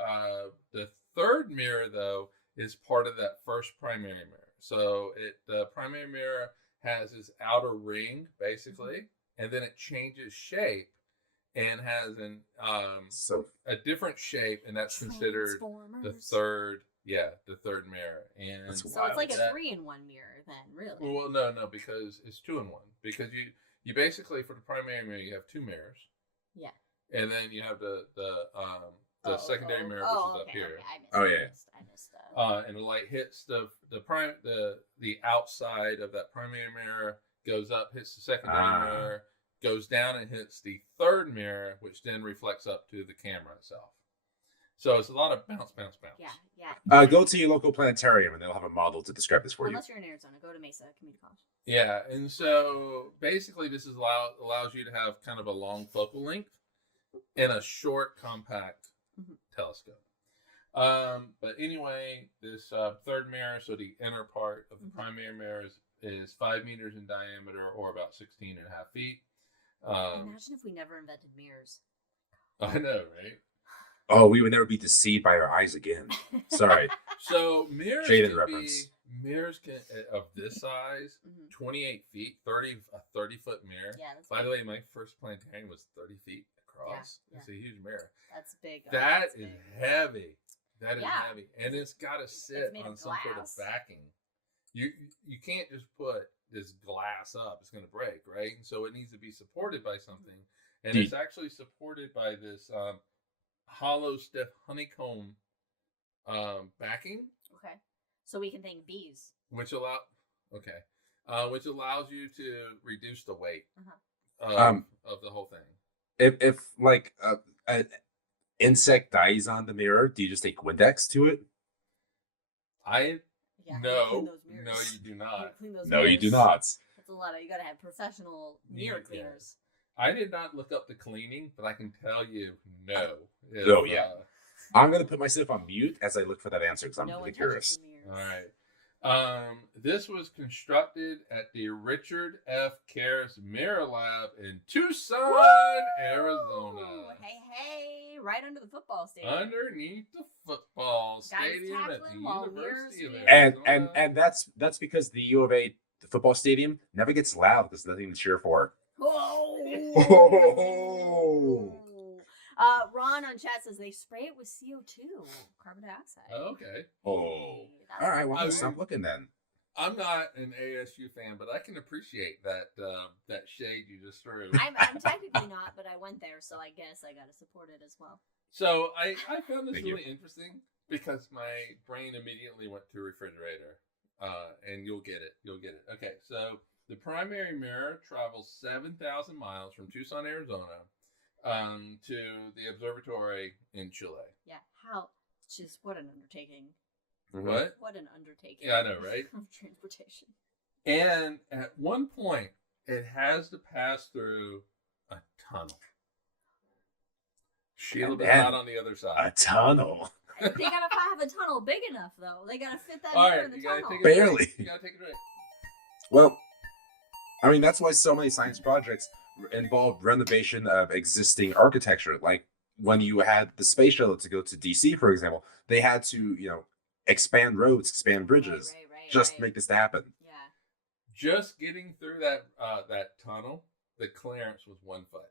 the third mirror, though, is part of that first primary mirror. So the primary mirror has this outer ring, basically, and then it changes shape and has a different shape, and that's considered the third mirror. And so it's like a 3-in-1 mirror then, really. Well, no, because it's 2-in-1. Because you basically, for the primary mirror, you have 2 mirrors. Yeah. And then you have the secondary mirror, which is up here. I missed that. And the light hits the outside of that primary mirror, goes up, hits the secondary mirror, goes down and hits the third mirror, which then reflects up to the camera itself. So it's a lot of bounce. Yeah. Go to your local planetarium, and they'll have a model to describe this for you. Unless you're in Arizona, go to Mesa Community College. Yeah, and so basically this allows you to have kind of a long focal length and a short, compact telescope. But anyway, this third mirror, so the inner part of the primary mirror is 5 meters in diameter, or about 16 and a half feet. Imagine if we never invented mirrors. I know, right? Oh, we would never be deceived by our eyes again. Sorry. So mirrors Shaded can reference. of this size, 28 feet, a 30-foot mirror. Yeah, that's By big. the way, my first planetarium was 30 feet across. Yeah, It's a huge mirror. That's big. That That's is big. heavy. That is Yeah. heavy, and it's got to sit made on of some sort of glass. backing. You can't just put this glass up; it's going to break, right? And so it needs to be supported by something, and it's actually supported by this hollow, stiff honeycomb backing, Okay. So we can thank bees. which allows you to reduce the weight of the whole thing. If like an insect dies on the mirror, do you just take Windex to it? No, you do not. No, you do not. That's a lot of. You got to have professional mirror cleaners. I did not look up the cleaning, but I can tell you, no. Oh, yeah. I'm gonna put myself on mute as I look for that answer because I'm really curious. All right. This was constructed at the Richard F. Karras Mirror Lab in Tucson, Arizona. Hey, right under the football stadium. Underneath the football stadium at the University of And Arizona. and that's because the U of A football stadium never gets loud because there's nothing to cheer for. Oh. Ron on chat says they spray it with CO2, carbon dioxide. Okay. Oh. All right. Well, I'm gonna stop looking then. I'm not an ASU fan, but I can appreciate that that shade you just threw. I'm technically not, but I went there, so I guess I got to support it as well. So I found this really interesting because my brain immediately went to refrigerator, and you'll get it. Okay, so the primary mirror travels 7,000 miles from Tucson, Arizona, to the observatory in Chile. Yeah, just what an undertaking. What? What an undertaking. Yeah, I know, right? Of transportation. And at one point, it has to pass through a tunnel. Sheila, but not on the other side. A tunnel. They gotta have a tunnel big enough, though. They gotta fit that All mirror in the tunnel. Barely. You gotta take it right. Well, I mean, that's why so many science projects involve renovation of existing architecture. Like when you had the space shuttle to go to DC, for example, they had to, expand roads, expand bridges, just to make this happen. Yeah. Just getting through that tunnel, the clearance was 1 foot.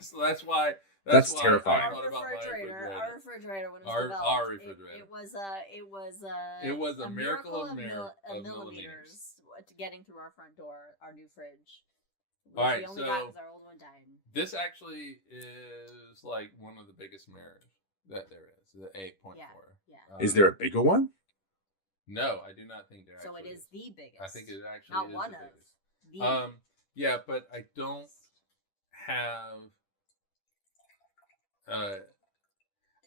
So that's why. That's terrifying. Our refrigerator when it was developed. Our refrigerator. It was a miracle of millimeters to getting through our front door, our new fridge. All right, we only got because our old one died. This actually is like one of the biggest mirrors that there is, the 8.4. Yeah. Is there a bigger one? No, I do not think there. So it is the biggest. I think it actually not is one the of. biggest. Yeah, but I don't have.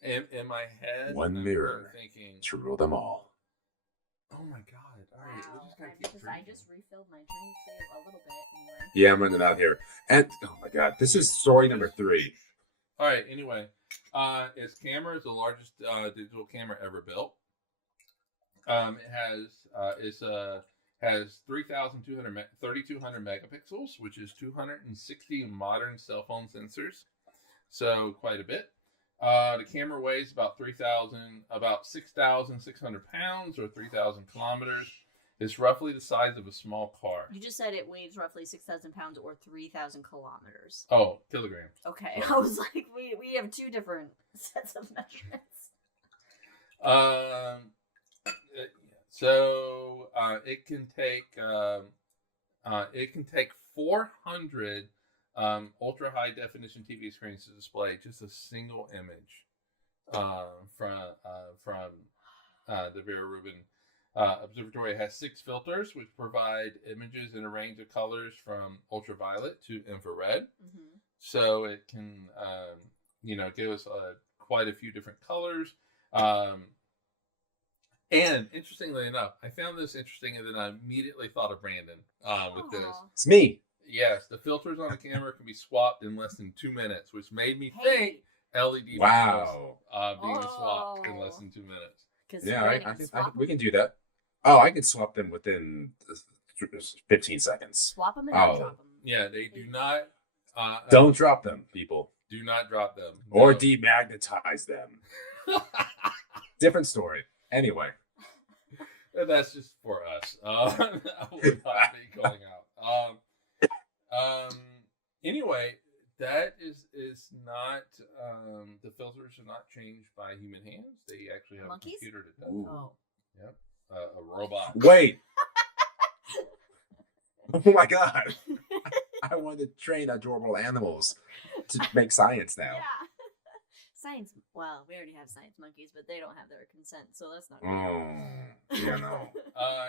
In my head, one mirror thinking to rule them all. Oh my god! All right, we just gotta keep drinking. I just refilled my drink a little bit anyway. Yeah, I'm running out here. And oh my god, this is story number 3. All right. Anyway, its camera is the largest digital camera ever built. It has 3,200 megapixels, which is 260 modern cell phone sensors. So quite a bit. The camera weighs about 6,600 pounds or 3,000 kilometers. It's roughly the size of a small car. You just said it weighs roughly 6,000 pounds or 3,000 kilometers. Oh, kilograms. Okay, I was like, we have 2 different sets of measurements. So it can take 400 ultra high definition TV screens to display just a single image from the Vera Rubin Observatory. It has 6 filters which provide images in a range of colors from ultraviolet to infrared. Mm-hmm. So it can give us quite a few different colors. And interestingly enough, I found this interesting, and then I immediately thought of Brandon with this. It's me. Yes, the filters on the camera can be swapped in less than 2 minutes, which made me think LED Wow. panels being swapped in less than 2 minutes. Yeah, I think we can do that. Oh, I can swap them within 15 seconds. Swap them and not drop them. Yeah, they do not. Don't drop them, people. Do not drop them. Or No. demagnetize them. Different story. Anyway. That's just for us. I would not be going out. Anyway, that is not the filters are not changed by human hands. They actually have Monkeys? a computer that does. Oh. Yep. A robot. Wait. Oh my God. I want to train adorable animals to make science now. Yeah. Science. Well, we already have science monkeys, but they don't have their consent, so that's not good. Yeah, no.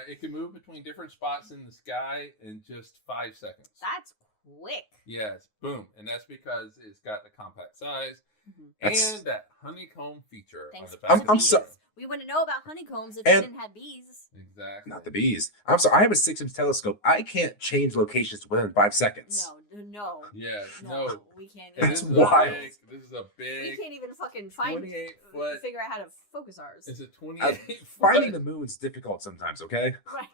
It can move between different spots in the sky in just 5 seconds. That's quick. Yes, boom, and that's because it's got the compact size Mm-hmm. and that honeycomb feature Thanks on the for back. I'm bees. so- We wouldn't know about honeycombs if And- we didn't have bees. Exactly. Not the bees. I'm sorry. I have a 6-inch telescope. I can't change locations within 5 seconds. No. Yeah, No, no. we can't. And That's this is wild. This is a We big. can't even fucking find 28-foot. figure out how to focus ours. It's a 28 Finding foot. the moon's difficult sometimes, okay? Right.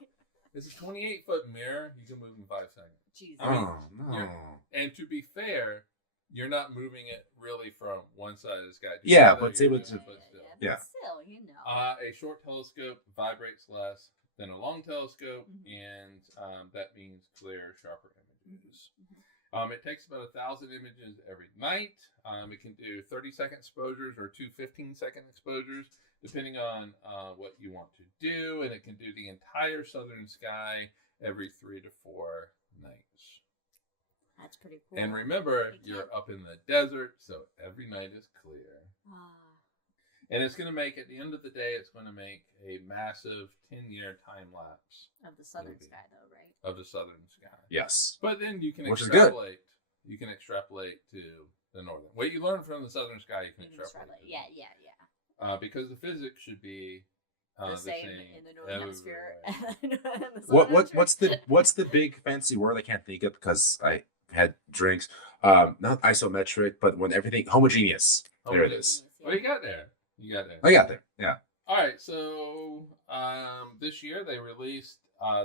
It's a 28-foot mirror. You can move in 5 seconds. Jesus. I mean, Oh, no. And to be fair, you're not moving it really from one side of the sky. to the Yeah, other, but it's you're able moving to- it still. Yeah. But still, you know. A short telescope vibrates less than a long telescope, and that means clearer, sharper images. It takes about 1,000 images every night. It can do 30-second exposures or 2 15-second exposures, depending on what you want to do, and it can do the entire southern sky every 3 to 4 nights. That's pretty cool. And remember, you're up in the desert, so every night is clear. And it's going to make, at the end of the day, it's going to make a massive 10-year time lapse Of the southern Maybe. sky, though, right? of the southern sky. Yes. But then you can Which is good. extrapolate. You can extrapolate to the northern. What you learn from the southern sky, you can You can extrapolate. extrapolate. Yeah. Because the physics should be The the same same in the northern hemisphere. everywhere. and the southern hemisphere. What's the big fancy word I can't think of because I had drinks? Not isometric, but when everything homogeneous. There it is. Well, you got there. You got there. I got there. Yeah. All right. So this year they released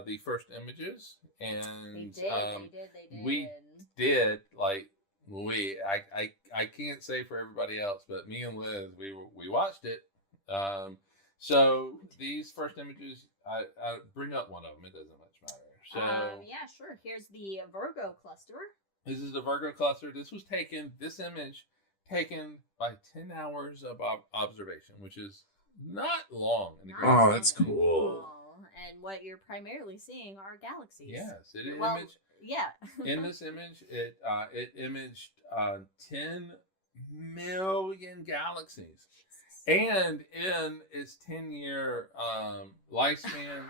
the first images, They and did. They did. we did I can't say for everybody else, but me and Liz, we watched it. So these first images, I bring up one of them. It doesn't much matter. So yeah, sure. Here's the Virgo cluster. this is the Virgo cluster. This image taken by 10 hours of observation, which is not long. In the Not grand Oh, scheme that's of things. cool. And what you're primarily seeing are galaxies. Yes, Well, yeah. in this image, it imaged 10 million galaxies, and in its 10-year lifespan,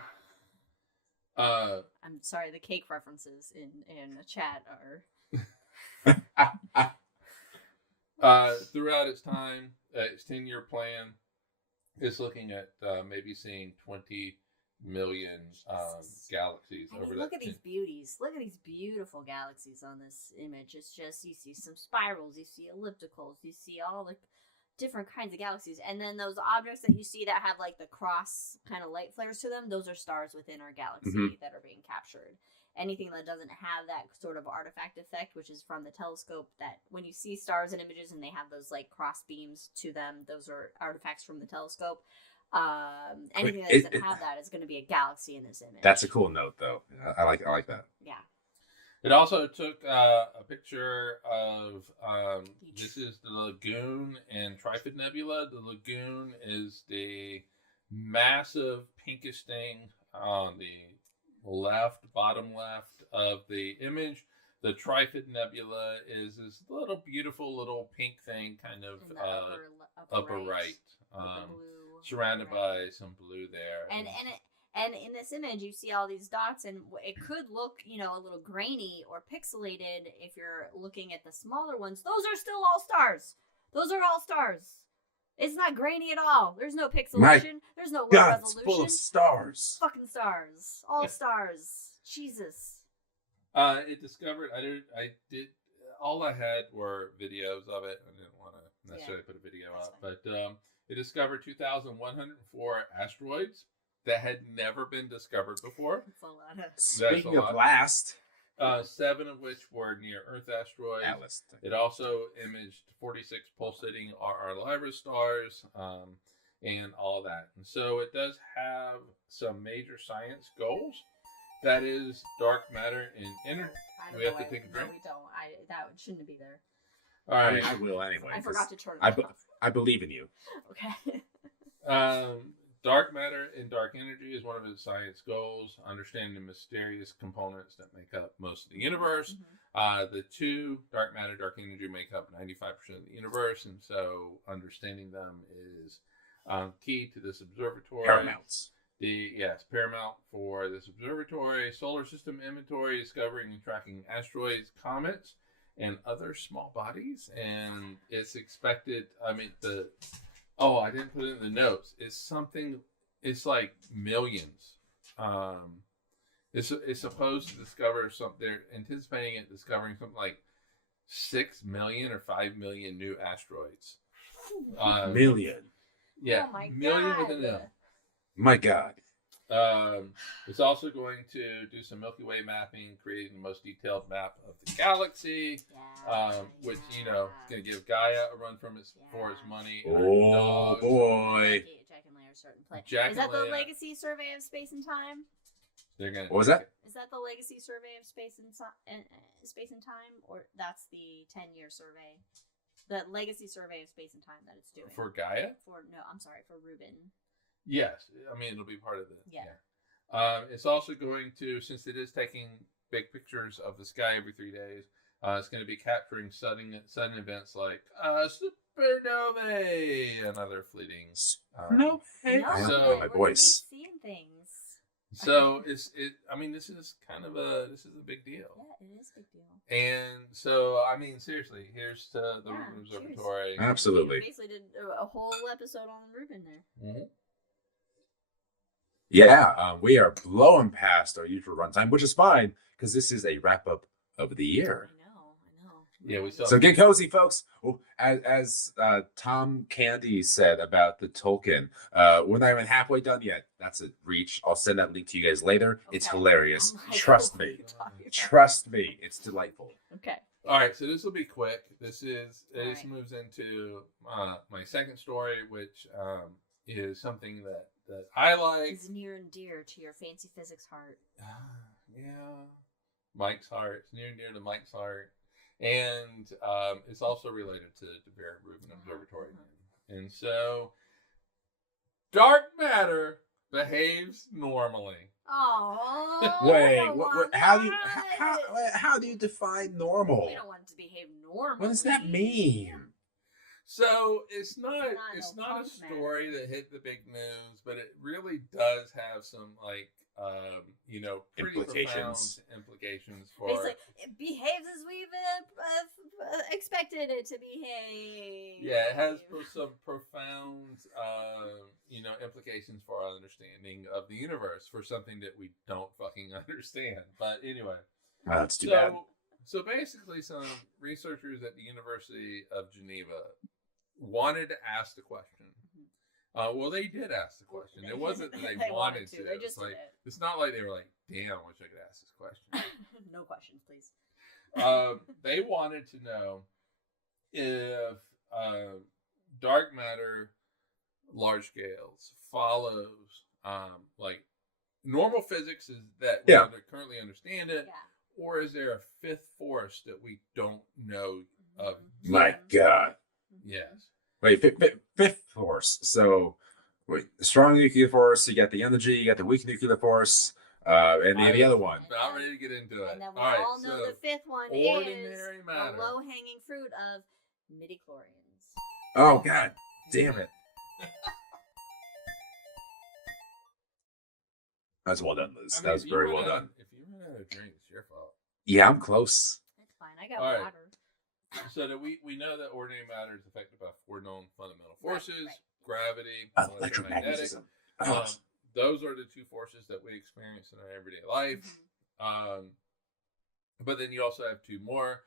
I'm sorry, the cake references in the chat are. throughout its time, its 10-year plan is looking at maybe seeing 20 million galaxies I mean, over look that. at these beauties. Look at these beautiful galaxies on this image. It's just, you see some spirals, you see ellipticals, you see all the different kinds of galaxies. And then those objects that you see that have like the cross kind of light flares to them, those are stars within our galaxy that are being captured. Anything that doesn't have that sort of artifact effect, which is from the telescope, that when you see stars in images and they have those like cross beams to them, those are artifacts from the telescope. Anything that doesn't have that is going to be a galaxy in this image. That's a cool note, though. I like that. Yeah. It also took a picture of this is the lagoon and Trifid Nebula. The lagoon is the massive pinkish thing on the bottom left of the image. The Trifid Nebula is this beautiful little pink thing, kind of In the upper right, with the blue surrounded right. by some blue there. And in this image, you see all these dots, and it could look, a little grainy or pixelated if you're looking at the smaller ones. Those are still all stars. Those are all stars. It's not grainy at all. There's no pixelation. My There's no low God, it's resolution. full of stars. Fucking stars. All stars. Jesus. It discovered. I did. All I had were videos of it. I didn't want to necessarily put a video up, but it discovered 2,104 asteroids that had never been discovered before. That's a lot of. Speaking of last, 7 of which were near Earth asteroids. Atlas. It also imaged 46 pulsating RR Lyra stars, and all of that. And so it does have some major science goals. That is dark matter and energy. We have to take a drink. No, we don't. That shouldn't be there. All right. I will anyway. I forgot to turn it off. I believe in you. Okay. Dark matter and dark energy is one of its science goals. Understanding the mysterious components that make up most of the universe. Mm-hmm. The two, dark matter, dark energy, make up 95% of the universe, and so understanding them is key to this observatory. Paramounts. Paramount for this observatory. Solar system inventory, discovering and tracking asteroids, comets, and other small bodies. And it's expected, I didn't put it in the notes. It's like millions. It's supposed to discover something. They're anticipating it discovering something like 6 million or 5 million new asteroids. Million. Yeah, Oh my million God. with an M. My God. It's also going to do some Milky Way mapping, creating the most detailed map of the galaxy, which, is going to give Gaia a run for its money. Oh, boy. Jack and Leia are starting to play. Jack Is that and the Leia. Legacy Survey of Space and Time? They're gonna. What was that? Is that the Legacy Survey of Space and Time, or that's the 10-year survey? The Legacy Survey of Space and Time that it's doing For Gaia? for Reuben. Yes, it'll be part of it. Yeah. It's also going to, since it is taking big pictures of the sky every 3 days, it's going to be capturing sudden events like supernovae and other fleeting. No. Hey, No, I So- know my we're gonna be voice. seeing things. So this is a big deal. Yeah, it is a big deal. And so, seriously, here's to the Yeah, Rubin cheers. Observatory. Absolutely. We basically did a whole episode on Reuben there. Mhm. Yeah, we are blowing past our usual runtime, which is fine because this is a wrap up of the year. I know. Yeah, we still. So get cozy, folks. Oh, as Tom Candy said about the Tolkien, we're not even halfway done yet. That's a reach. I'll send that link to you guys later. It's Okay. hilarious. I'm like, Trust what are me. you talking about? Trust me. It's delightful. Okay. All right, so this will be quick. This Alright. moves into my second story, which is something that I like. It's near and dear to your fancy physics heart. Yeah, Mike's heart. It's near and dear to Mike's heart, and it's also related to the Barrett Rubin Observatory. And so, dark matter behaves normally. Oh. Wait, how do you define normal? We don't want it to behave normally. What does that mean? So it's not no a punk story that hit the big news, but it really does have some pretty Implications. profound implications for. Basically, it behaves as we've expected it to behave. Yeah, it has some profound implications for our understanding of the universe for something that we don't fucking understand. But anyway, That's too bad. So basically, some researchers at the University of Geneva wanted to ask the question. Well, they did ask the question. It wasn't that they wanted to. They just It's did it. It's not like they were like, "Damn, I wish I could ask this question." No questions, please. They wanted to know if dark matter, large scales, follows like normal physics is that we currently understand it, or is there a fifth force that we don't know of? My God. Yes. Wait, fifth force. So, wait, strong nuclear force. You got the energy. You got the weak nuclear force, and the other one. Not ready to get into it. And then we all right, all know so the fifth one ordinary is matter. the low-hanging fruit of midichlorians. Oh God, damn it! That's well done, Liz. That was if you very run well out- done. If you run out of drink, it's your fault. Yeah, I'm close. That's fine. I got All right. water. so that we know that ordinary matter is affected by 4 known fundamental forces: gravity, electromagnetism. Those are the 2 forces that we experience in our everyday life. But then you also have 2 more,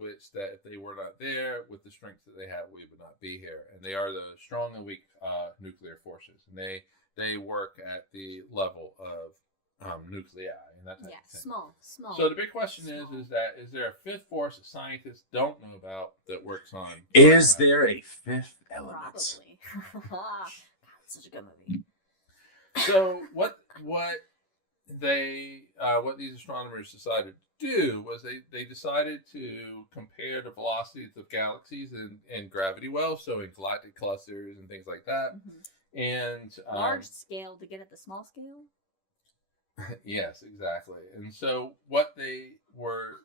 which that if they were not there with the strength that they have, we would not be here. And they are the strong and weak nuclear forces, and they work at the level of nuclei and that type of thing. Small. So the big question is there a 5th force that scientists don't know about that works on? Is there a 5th element? Probably. God, such a good movie. So what these astronomers decided to do was they decided to compare the velocities of galaxies in gravity wells, so in galactic clusters and things like that. And large scale to get at the small scale. Yes, exactly. And so what they were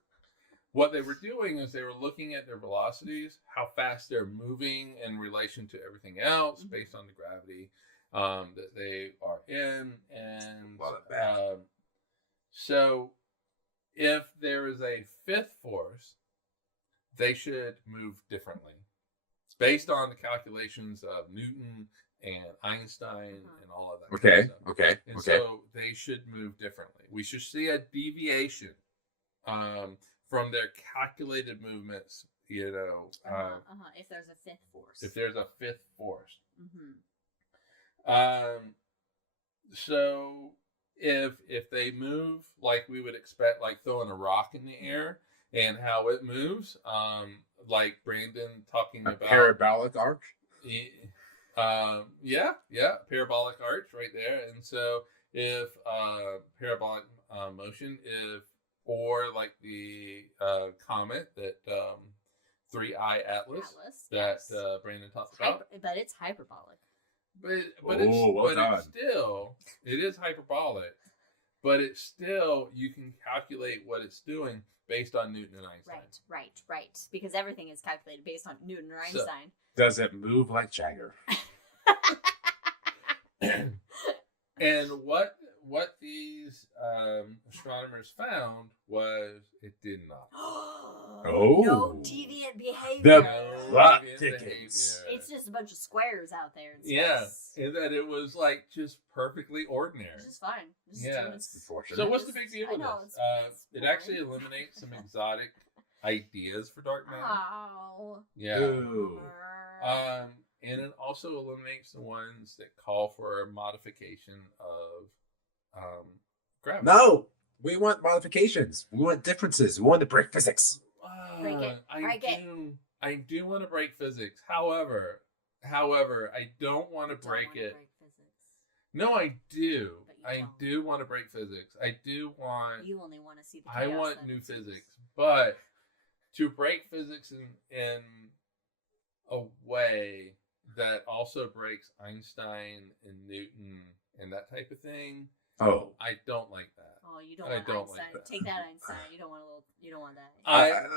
doing is they were looking at their velocities, how fast they're moving in relation to everything else, based on the gravity that they are in. And so if there is a 5th force, they should move differently. It's based on the calculations of Newton and Einstein and all of that. Okay. So they should move differently. We should see a deviation from their calculated movements, if there's a 5th force. If there's a 5th force. So if they move like we would expect, like throwing a rock in the air and how it moves, like Brandon talking about parabolic arch. Parabolic arch right there. And so if parabolic motion, or like the comet that 3I Atlas that Brandon talked about, but it's hyperbolic. It is hyperbolic, but it's still, you can calculate what it's doing based on Newton and Einstein. Right. Because everything is calculated based on Newton or Einstein. Does it move like Jagger? And what these astronomers found was it did not. No deviant behavior. The plot thickens. It's just a bunch of squares out there. And that it was like just perfectly ordinary. It's just fine. It's unfortunate. So what's the big deal with this? It actually eliminates some exotic ideas for dark matter. Oh. Yeah. And it also eliminates the ones that call for a modification of gravity. No, we want modifications. We want differences. We want to break physics. Break it. I do want to break physics. However, I don't want to break it. No, I do. I do want to break physics. I do want. You only want to see the. I want new physics, but to break physics in a way that also breaks Einstein and Newton and that type of thing. Oh, I don't like that. Oh, you don't want Einstein. Like that. Take that, Einstein. You don't want that.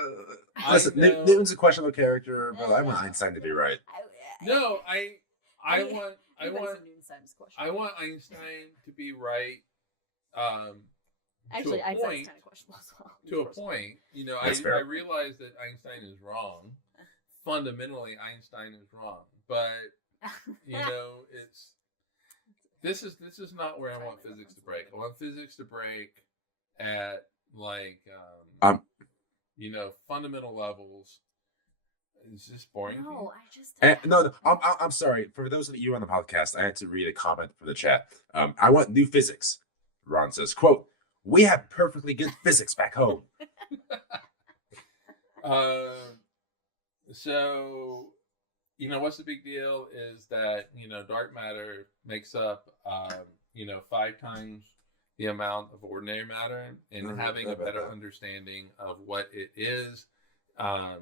Listen, Newton's a questionable character, but I want Einstein to be right. I want Einstein to be right. Actually, Einstein's kind of questionable as well. To a point, I realize that Einstein is wrong. Fundamentally, Einstein is wrong, but this is not where I want physics to break. I want physics to break at fundamental levels. It's just boring. No, I'm sorry. For those of you on the podcast, I had to read a comment from the chat. I want new physics. Ron says, quote, "We have perfectly good physics back home." So, what's the big deal is that, dark matter makes up, 5 times the amount of ordinary matter, and having a better understanding of what it is a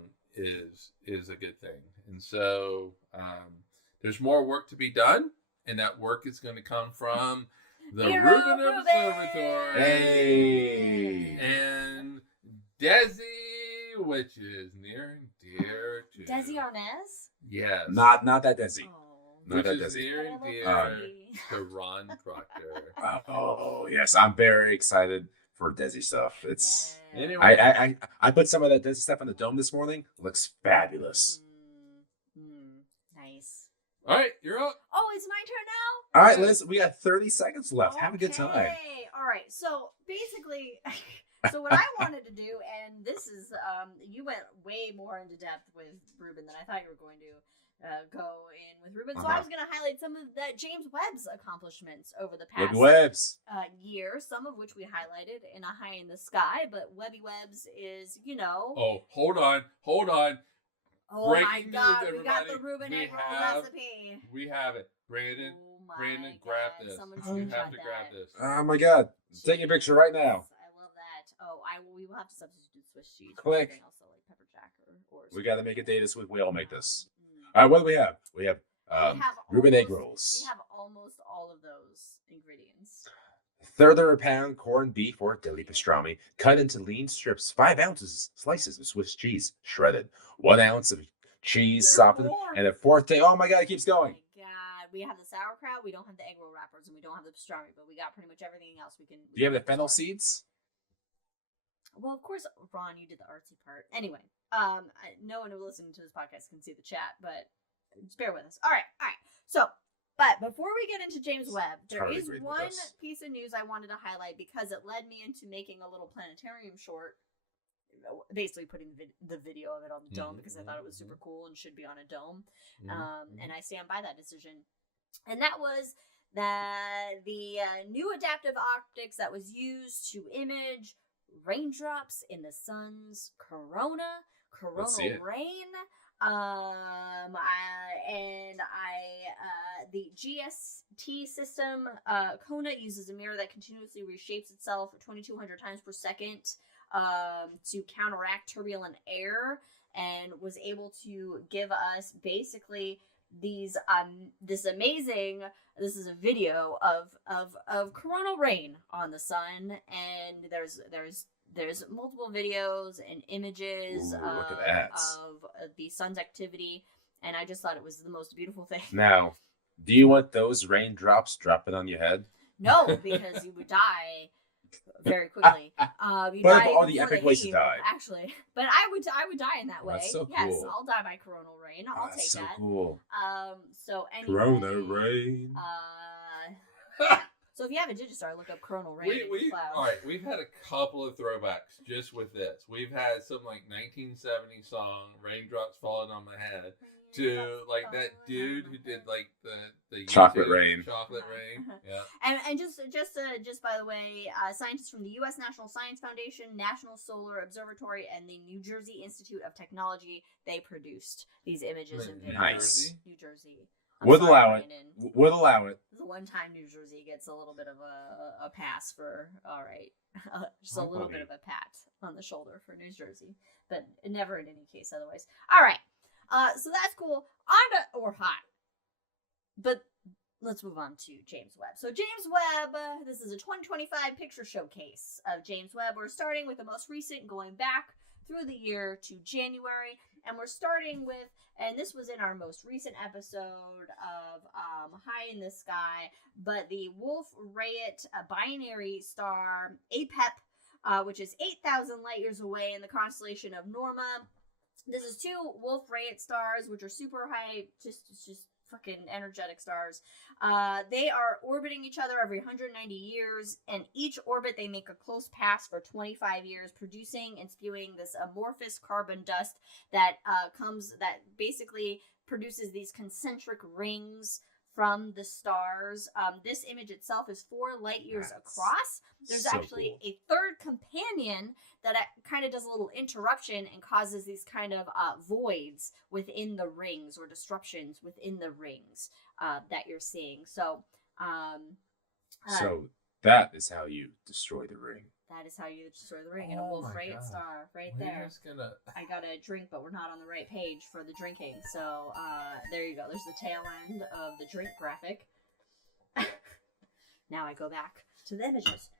good thing. And so, there's more work to be done, and that work is going to come from the Rubin Observatory. Hey! And Desi, which is near and dear to Desi Arnaz? Yes. Not that Desi. Which is near and dear to Ron Proctor. Oh yes, I'm very excited for Desi stuff. It's Anyway. I put some of that Desi stuff on the dome this morning. Looks fabulous. Nice. All right, you're up. Oh, it's my turn now? All right, Liz, we got 30 seconds left. Have a good time. All right. So basically, so what I wanted to do, and this is, you went way more into depth with Ruben than I thought you were going to go in with Ruben. So I was going to highlight some of that James Webb's accomplishments over the past year, some of which we highlighted in A High in the Sky, but Webby Webb's is, you know. Oh, hold on. Oh my God, we got the Ruben egg roll recipe. We have it. Brandon, grab this. You have to grab this. Oh my God. Take a picture right now. I love that. Oh, we will have to substitute Swiss cheese. Click. Also like pepper jack or we got to make a day this week. We all make this. All right, what do we have? We have Ruben egg rolls. We have almost all of those ingredients. Third of a pound corned beef or deli pastrami, cut into lean strips. 5 ounces slices of Swiss cheese, shredded. 1 ounce of cheese, softened, and a fourth day. Oh my God, it keeps going. Oh my God, we have the sauerkraut. We don't have the egg roll wrappers, and we don't have the pastrami, but we got pretty much everything else we can. Do you have the fennel seeds? Well, of course, Ron, you did the artsy part. Anyway, no one who listening to this podcast can see the chat, but just bear with us. All right. So, but before we get into James Webb, there is one piece of news I wanted to highlight because it led me into making a little planetarium short, basically putting the video of it on the dome because I thought it was super cool and should be on a dome. And I stand by that decision. And that was the new adaptive optics that was used to image raindrops in the sun's coronal rain. The GST system, Kona uses a mirror that continuously reshapes itself 2,200 times per second to counteract turbulent air, and was able to give us basically these this is a video of coronal rain on the sun, and there's multiple videos and images of the sun's activity, and I just thought it was the most beautiful thing. Now, do you want those raindrops dropping on your head? No, because you would die very quickly. But all the epic ways to die, actually. But I would die in that way. That's so cool. Yes, I'll die by coronal rain. I'll take so that. Cool. So anyway, Corona rain. So if you have a Digistar, look up coronal rain. All right, we've had a couple of throwbacks just with this. We've had some like 1970 song, "Raindrops Falling on My Head," to like that dude who did like the Chocolate Rain. Chocolate Rain. Yeah. And just by the way, scientists from the U.S. National Science Foundation, National Solar Observatory, and the New Jersey Institute of Technology, they produced these images and videos. Nice. New Jersey. Would allow it. Would allow it. The one time New Jersey gets a little bit of a pass for, all right, just a little bit of a pat on the shoulder for New Jersey, but never in any case otherwise. All right, so that's cool. Or hot, but let's move on to James Webb. So James Webb, this is a 2025 picture showcase of James Webb. We're starting with the most recent, going back through the year to January, and we're starting with, and this was in our most recent episode of High in the Sky, but the Wolf-Rayet binary star APEP, which is 8,000 light years away in the constellation of Norma. This is 2 Wolf-Rayet stars, which are super high, just freaking energetic stars. They are orbiting each other every 190 years, and each orbit they make a close pass for 25 years, producing and spewing this amorphous carbon dust that basically produces these concentric rings from the stars. This image itself is 4 light years across. There's actually a third companion that kind of does a little interruption and causes these kind of voids within the rings, or disruptions within the rings that you're seeing. So, so that is how you destroy the ring. That is how you destroy the ring. And a Wolf-Rayet star right there. I got a drink, but we're not on the right page for the drinking. So there you go. There's the tail end of the drink graphic. Now I go back to the images.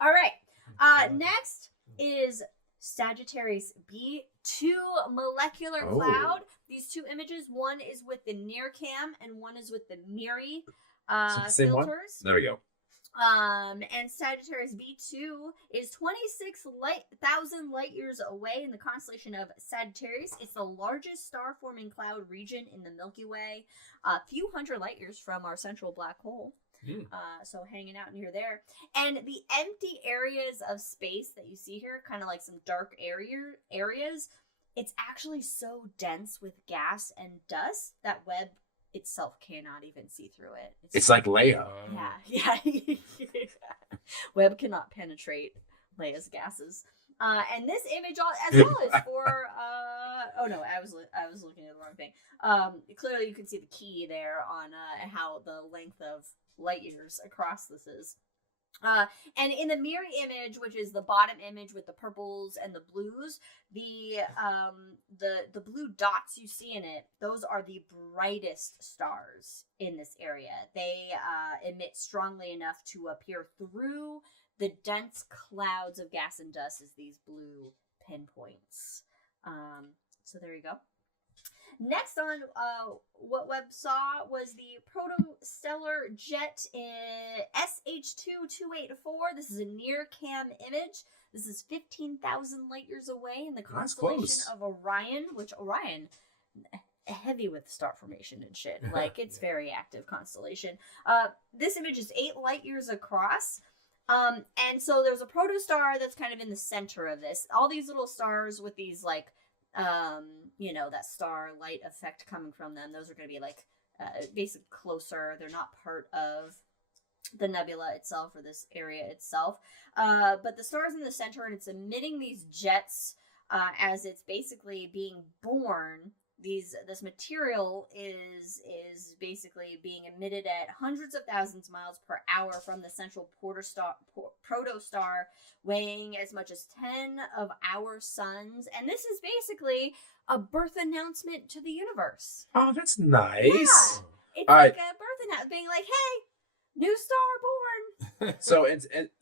All right. Next is Sagittarius B2 molecular cloud. These 2 images, one is with the NearCam and one is with the MIRI filters. There we go. And Sagittarius B2 is 26,000 light years away in the constellation of Sagittarius. It's the largest star-forming cloud region in the Milky Way, a few hundred light years from our central black hole. So hanging out near there. And the empty areas of space that you see here, kind of like some dark areas, it's actually so dense with gas and dust that Webb itself cannot even see through it. It's like Leia. Yeah. Webb cannot penetrate Leia's gases. And this image as well is for oh no, I was looking at the wrong thing. Clearly you can see the key there on how the length of light years across this is. And in the mirror image, which is the bottom image with the purples and the blues, the blue dots you see in it, those are the brightest stars in this area. They emit strongly enough to appear through the dense clouds of gas and dust as these blue pinpoints. So there you go. Next on what Webb saw was the protostellar jet in SH2284. This is a near cam image. This is 15,000 light years away in the constellation of Orion, which Orion, heavy with star formation and shit. Like, it's very active constellation. This image is 8 light years across. And so there's a protostar that's kind of in the center of this. All these little stars with these, like, that star light effect coming from them, those are going to be like basically closer. They're not part of the nebula itself or this area itself. But the star's in the center and it's emitting these jets as it's basically being born. This material is basically being emitted at hundreds of thousands of miles per hour from the central protostar, weighing as much as 10 of our suns. And this is basically a birth announcement to the universe. Oh, that's nice. Yeah. It's like a birth announcement, being like, hey, new star born. So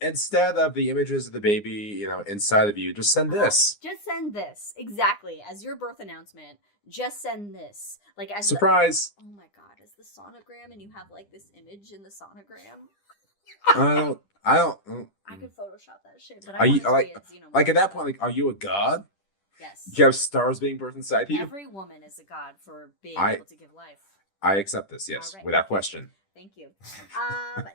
instead of the images of the baby, inside of you, just send this. Just send this. Exactly. As your birth announcement. Just send this. Like, as surprise. Oh my god, it's the sonogram and you have like this image in the sonogram. I don't I could Photoshop that shit, but are you like at that point, like, are you a god? Yes. Do you have stars being birthed inside you? Every woman is a god for being able to give life. I accept this, yes, right. Without question. Thank you.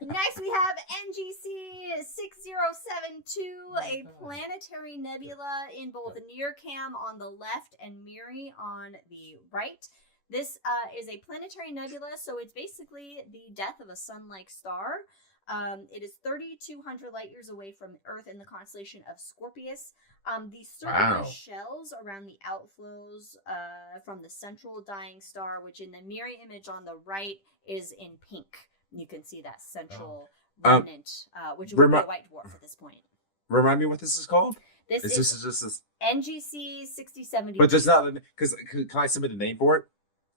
Next we have NGC 6072, a planetary nebula in both NearCam on the left and MIRI on the right. This is a planetary nebula, so it's basically the death of a sun-like star. It is 3,200 light years away from Earth in the constellation of Scorpius. The circular shells around the outflows from the central dying star, which in the MIRI image on the right is in pink. You can see that central remnant, which would be a white dwarf at this point. Remind me what this is called? This is just this NGC 6072. But there's not, because can I submit a name for it?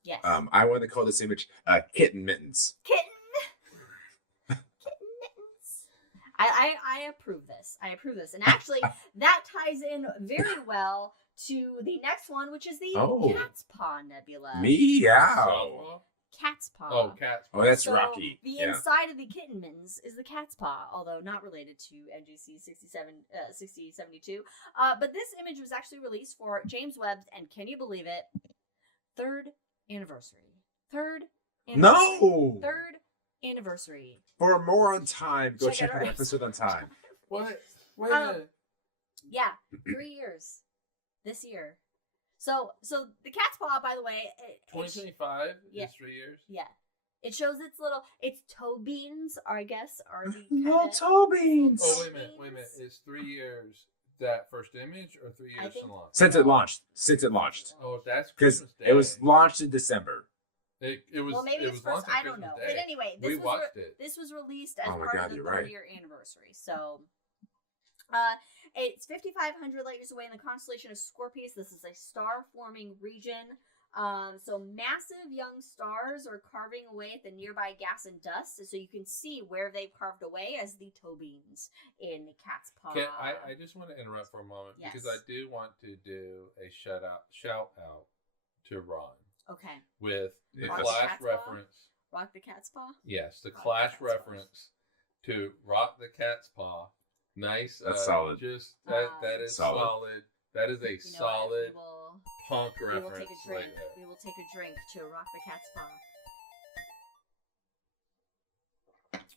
Yes. I want to call this image Kitten Mittens. Kitten Mittens. I approve this. And actually, that ties in very well to the next one, which is the Cat's Paw Nebula. Meow. Cat's paw. Oh, cat's paw. Oh, that's Rocky. The inside of the kitten mittens is the cat's paw, although not related to NGC 6072. But this image was actually released for James Webb's, and can you believe it, 3rd anniversary. 3rd anniversary. No! 3rd anniversary. For more on time, go check out the episode on time. What? Wait a minute. Yeah, 3 years. This year. So the cat's paw, by the way, 2025 is 3 years. Yeah, it shows its toe beans, I guess, are the no toe beans. Oh, wait a minute. Is 3 years that first image or 3 years to launch? Since it launched. Oh, that's because it was launched in December. It was. Well, maybe it it's was first. I don't know. Day. But anyway, we watched it. This was released as part of the 3rd-year anniversary. So, it's 5,500 light years away in the constellation of Scorpius. This is a star-forming region. So massive young stars are carving away at the nearby gas and dust. So you can see where they've carved away as the toe beans in the cat's paw. I just want to interrupt for a moment because I do want to do a shout out to Ron. Okay. With the Clash reference. Rock the cat's paw? Yes, the Clash reference to rock the cat's paw. Nice. That's solid. Just that is solid. That is a solid punk reference. We will take a drink. We will take a drink to rock the cat's paw.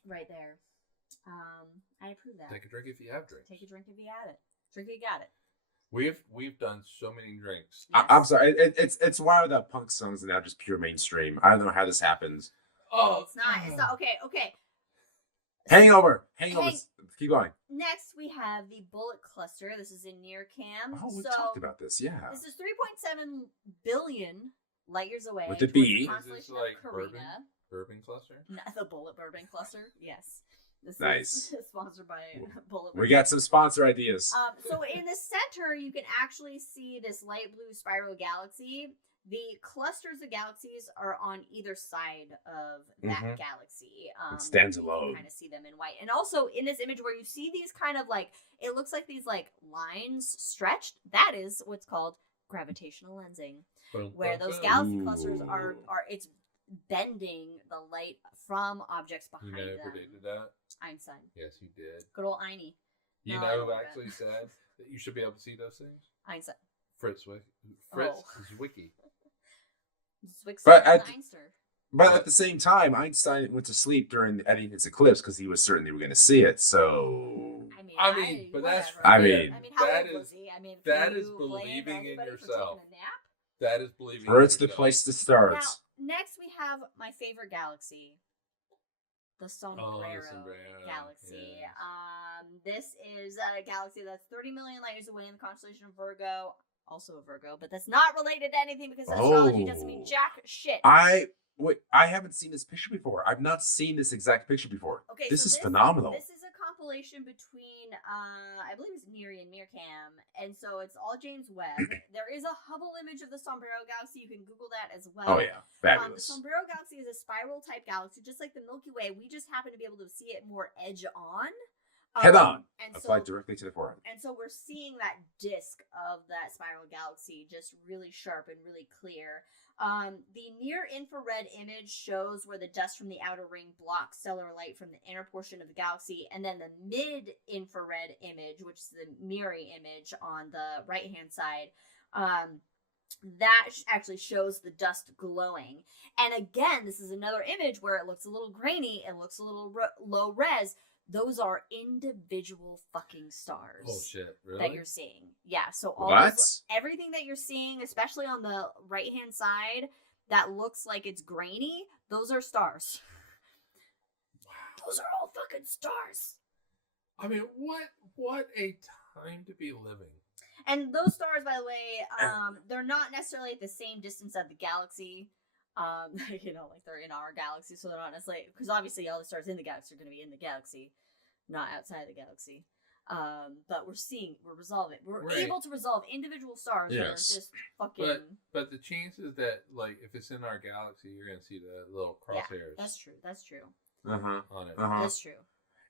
Right there. I approve that. Take a drink if you have drinks. Take a drink if you had it. Drink if you got it. We've done so many drinks. Yes. I'm sorry. It's wild that punk songs are now just pure mainstream. I don't know how this happens. Oh, it's not. Okay. Hangover. Keep going. Next, we have the Bullet Cluster. This is in NIRCam. Oh, we talked about this. Yeah. This is 3.7 billion light years away. With the B. Is this like bourbon cluster? No, the Bullet Bourbon Cluster. Yes. This nice. is sponsored by Bullet. We got some sponsor ideas. So in the center, you can actually see this light blue spiral galaxy. The clusters of galaxies are on either side of that galaxy. It stands alone. You can kind of see them in white. And also in this image where you see these kind of like, it looks like these like lines stretched. That is what's called gravitational lensing. Where those galaxy clusters are it's bending the light from objects behind them. You know who predicted that? Einstein. Yes, you did. Good old Einie. You know who actually said that you should be able to see those things? Einstein. Fritz Zwicky. But at the same time, Einstein went to sleep during Eddington's eclipse because he was certain they were going to see it. So I mean, how old was he? I mean, that is believing in yourself. That is believing. Earth's the place to start. Now, next we have my favorite galaxy, the Sombrero Galaxy. Yes. This is a galaxy that's 30 million light years away in the constellation of Virgo. Also a Virgo, but that's not related to anything because astrology doesn't mean jack shit. I haven't seen this picture before. I've not seen this exact picture before. Okay, this is phenomenal. This is a compilation between, I believe it's NIRI and NIRCam, and so it's all James Webb. There is a Hubble image of the Sombrero Galaxy. You can Google that as well. Oh yeah, fabulous. The Sombrero Galaxy is a spiral type galaxy, just like the Milky Way. We just happen to be able to see it more edge on. Head on. Apply directly to the forehead. And so we're seeing that disk of that spiral galaxy just really sharp and really clear. The near-infrared image shows where the dust from the outer ring blocks stellar light from the inner portion of the galaxy. And then the mid-infrared image, which is the MIRI image on the right-hand side, that actually shows the dust glowing. And again, this is another image where it looks a little grainy, it looks a little low res. Those are individual fucking stars. Oh shit! Really? That you're seeing, yeah. So everything that you're seeing, especially on the right hand side, that looks like it's grainy. Those are stars. Wow. Those are all fucking stars. I mean, what a time to be living. And those stars, by the way, they're not necessarily at the same distance of the galaxy. Like they're in our galaxy, so they're not necessarily, because obviously all the stars in the galaxy are going to be in the galaxy, not outside the galaxy. But we're able to resolve individual stars that are just fucking. But the chances that, like, if it's in our galaxy, you're going to see the little crosshairs. Yeah, that's true. On it. That's true.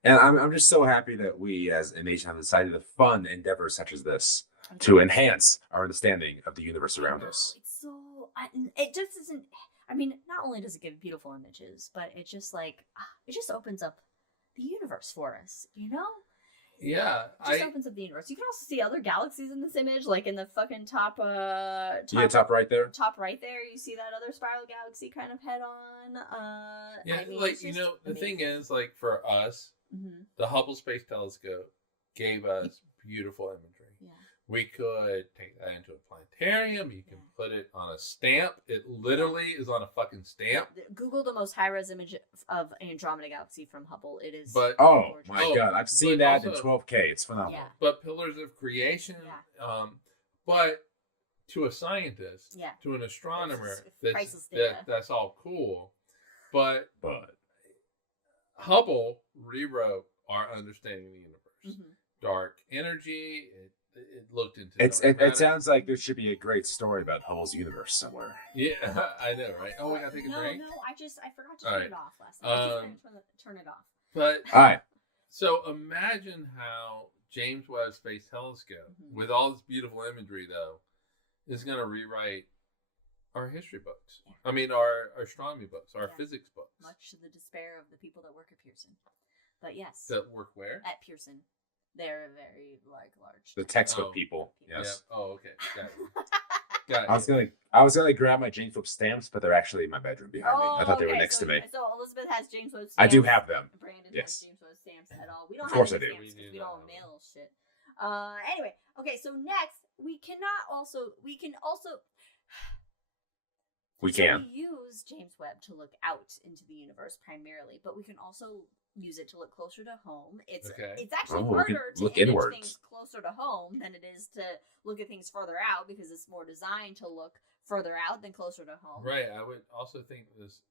And I'm just so happy that we as a nation have decided to fund endeavors such as this to enhance our understanding of the universe around us. It's so it just isn't. I mean, not only does it give beautiful images, but it just it just opens up the universe for us, you know? Yeah. It just opens up the universe. You can also see other galaxies in this image, like in the fucking top top right there. Top right there, you see that other spiral galaxy kind of head on. The thing is, like, for us, the Hubble Space Telescope gave us beautiful imagery. Yeah. We could take that into a planetarium. You can put it on a stamp. It literally is on a fucking stamp. Google the most high-res image of Andromeda Galaxy from Hubble. It is. But God, I've seen that also, in 12K. It's phenomenal. Yeah. But pillars of creation. Yeah. But to a scientist, to an astronomer, that's all cool. But Hubble rewrote our understanding of the universe. Dark energy. It looked into it sounds like there should be a great story about Hubble's universe somewhere. Yeah, I know, right? Oh, we gotta take a drink. No, I forgot to turn it off last night. I just turn it off. But all right. So imagine how James Webb Space Telescope, with all this beautiful imagery, though, is gonna rewrite our history books. Yeah. I mean, our astronomy books, our physics books. Much to the despair of the people that work at Pearson. But yes, That work where? at Pearson, they're very large. The textbook people. Yes. Yeah. Oh, okay. Got it. Got it. I was gonna grab my James Webb stamps, but they're actually in my bedroom behind me. I thought they were next to me. So Elizabeth has James Webb stamps. I do have them. Brandon Yes. has James Webb stamps at all. We don't Of course have I any do. stamps because we don't mail shit. Anyway, okay. So next, we can use James Webb to look out into the universe primarily, but we can also use it to look closer to home. It's actually harder to image things closer to home than it is to look at things further out because it's more designed to look further out than closer to home. Right. I would also think this.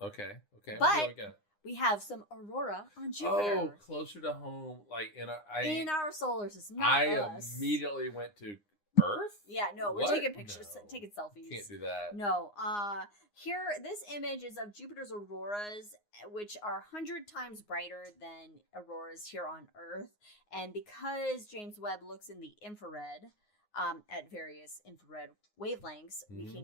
Okay. But we have some aurora on Jupiter. Oh, closer to home, like in our solar system. Immediately went to Earth. Yeah, no, we're taking pictures, taking selfies. Can't do that. No, here, this image is of Jupiter's auroras, which are 100 times brighter than auroras here on Earth. And because James Webb looks in the infrared, at various infrared wavelengths, we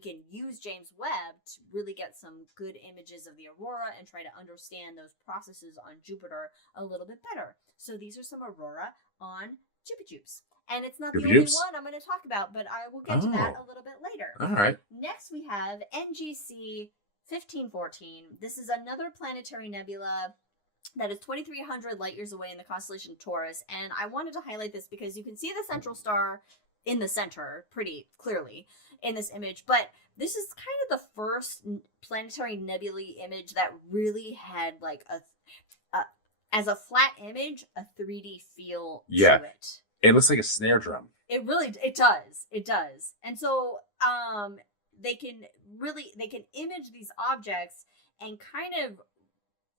can use James Webb to really get some good images of the aurora and try to understand those processes on Jupiter a little bit better. So these are some aurora on Jupiter. And it's not the only one I'm going to talk about, but I will get to that a little bit later. All right. Next, we have NGC 1514. This is another planetary nebula that is 2,300 light years away in the constellation Taurus. And I wanted to highlight this because you can see the central star in the center pretty clearly in this image. But this is kind of the first planetary nebulae image that really had like as a flat image, a 3D feel to it. It looks like a snare drum. It does. And so they can image these objects and kind of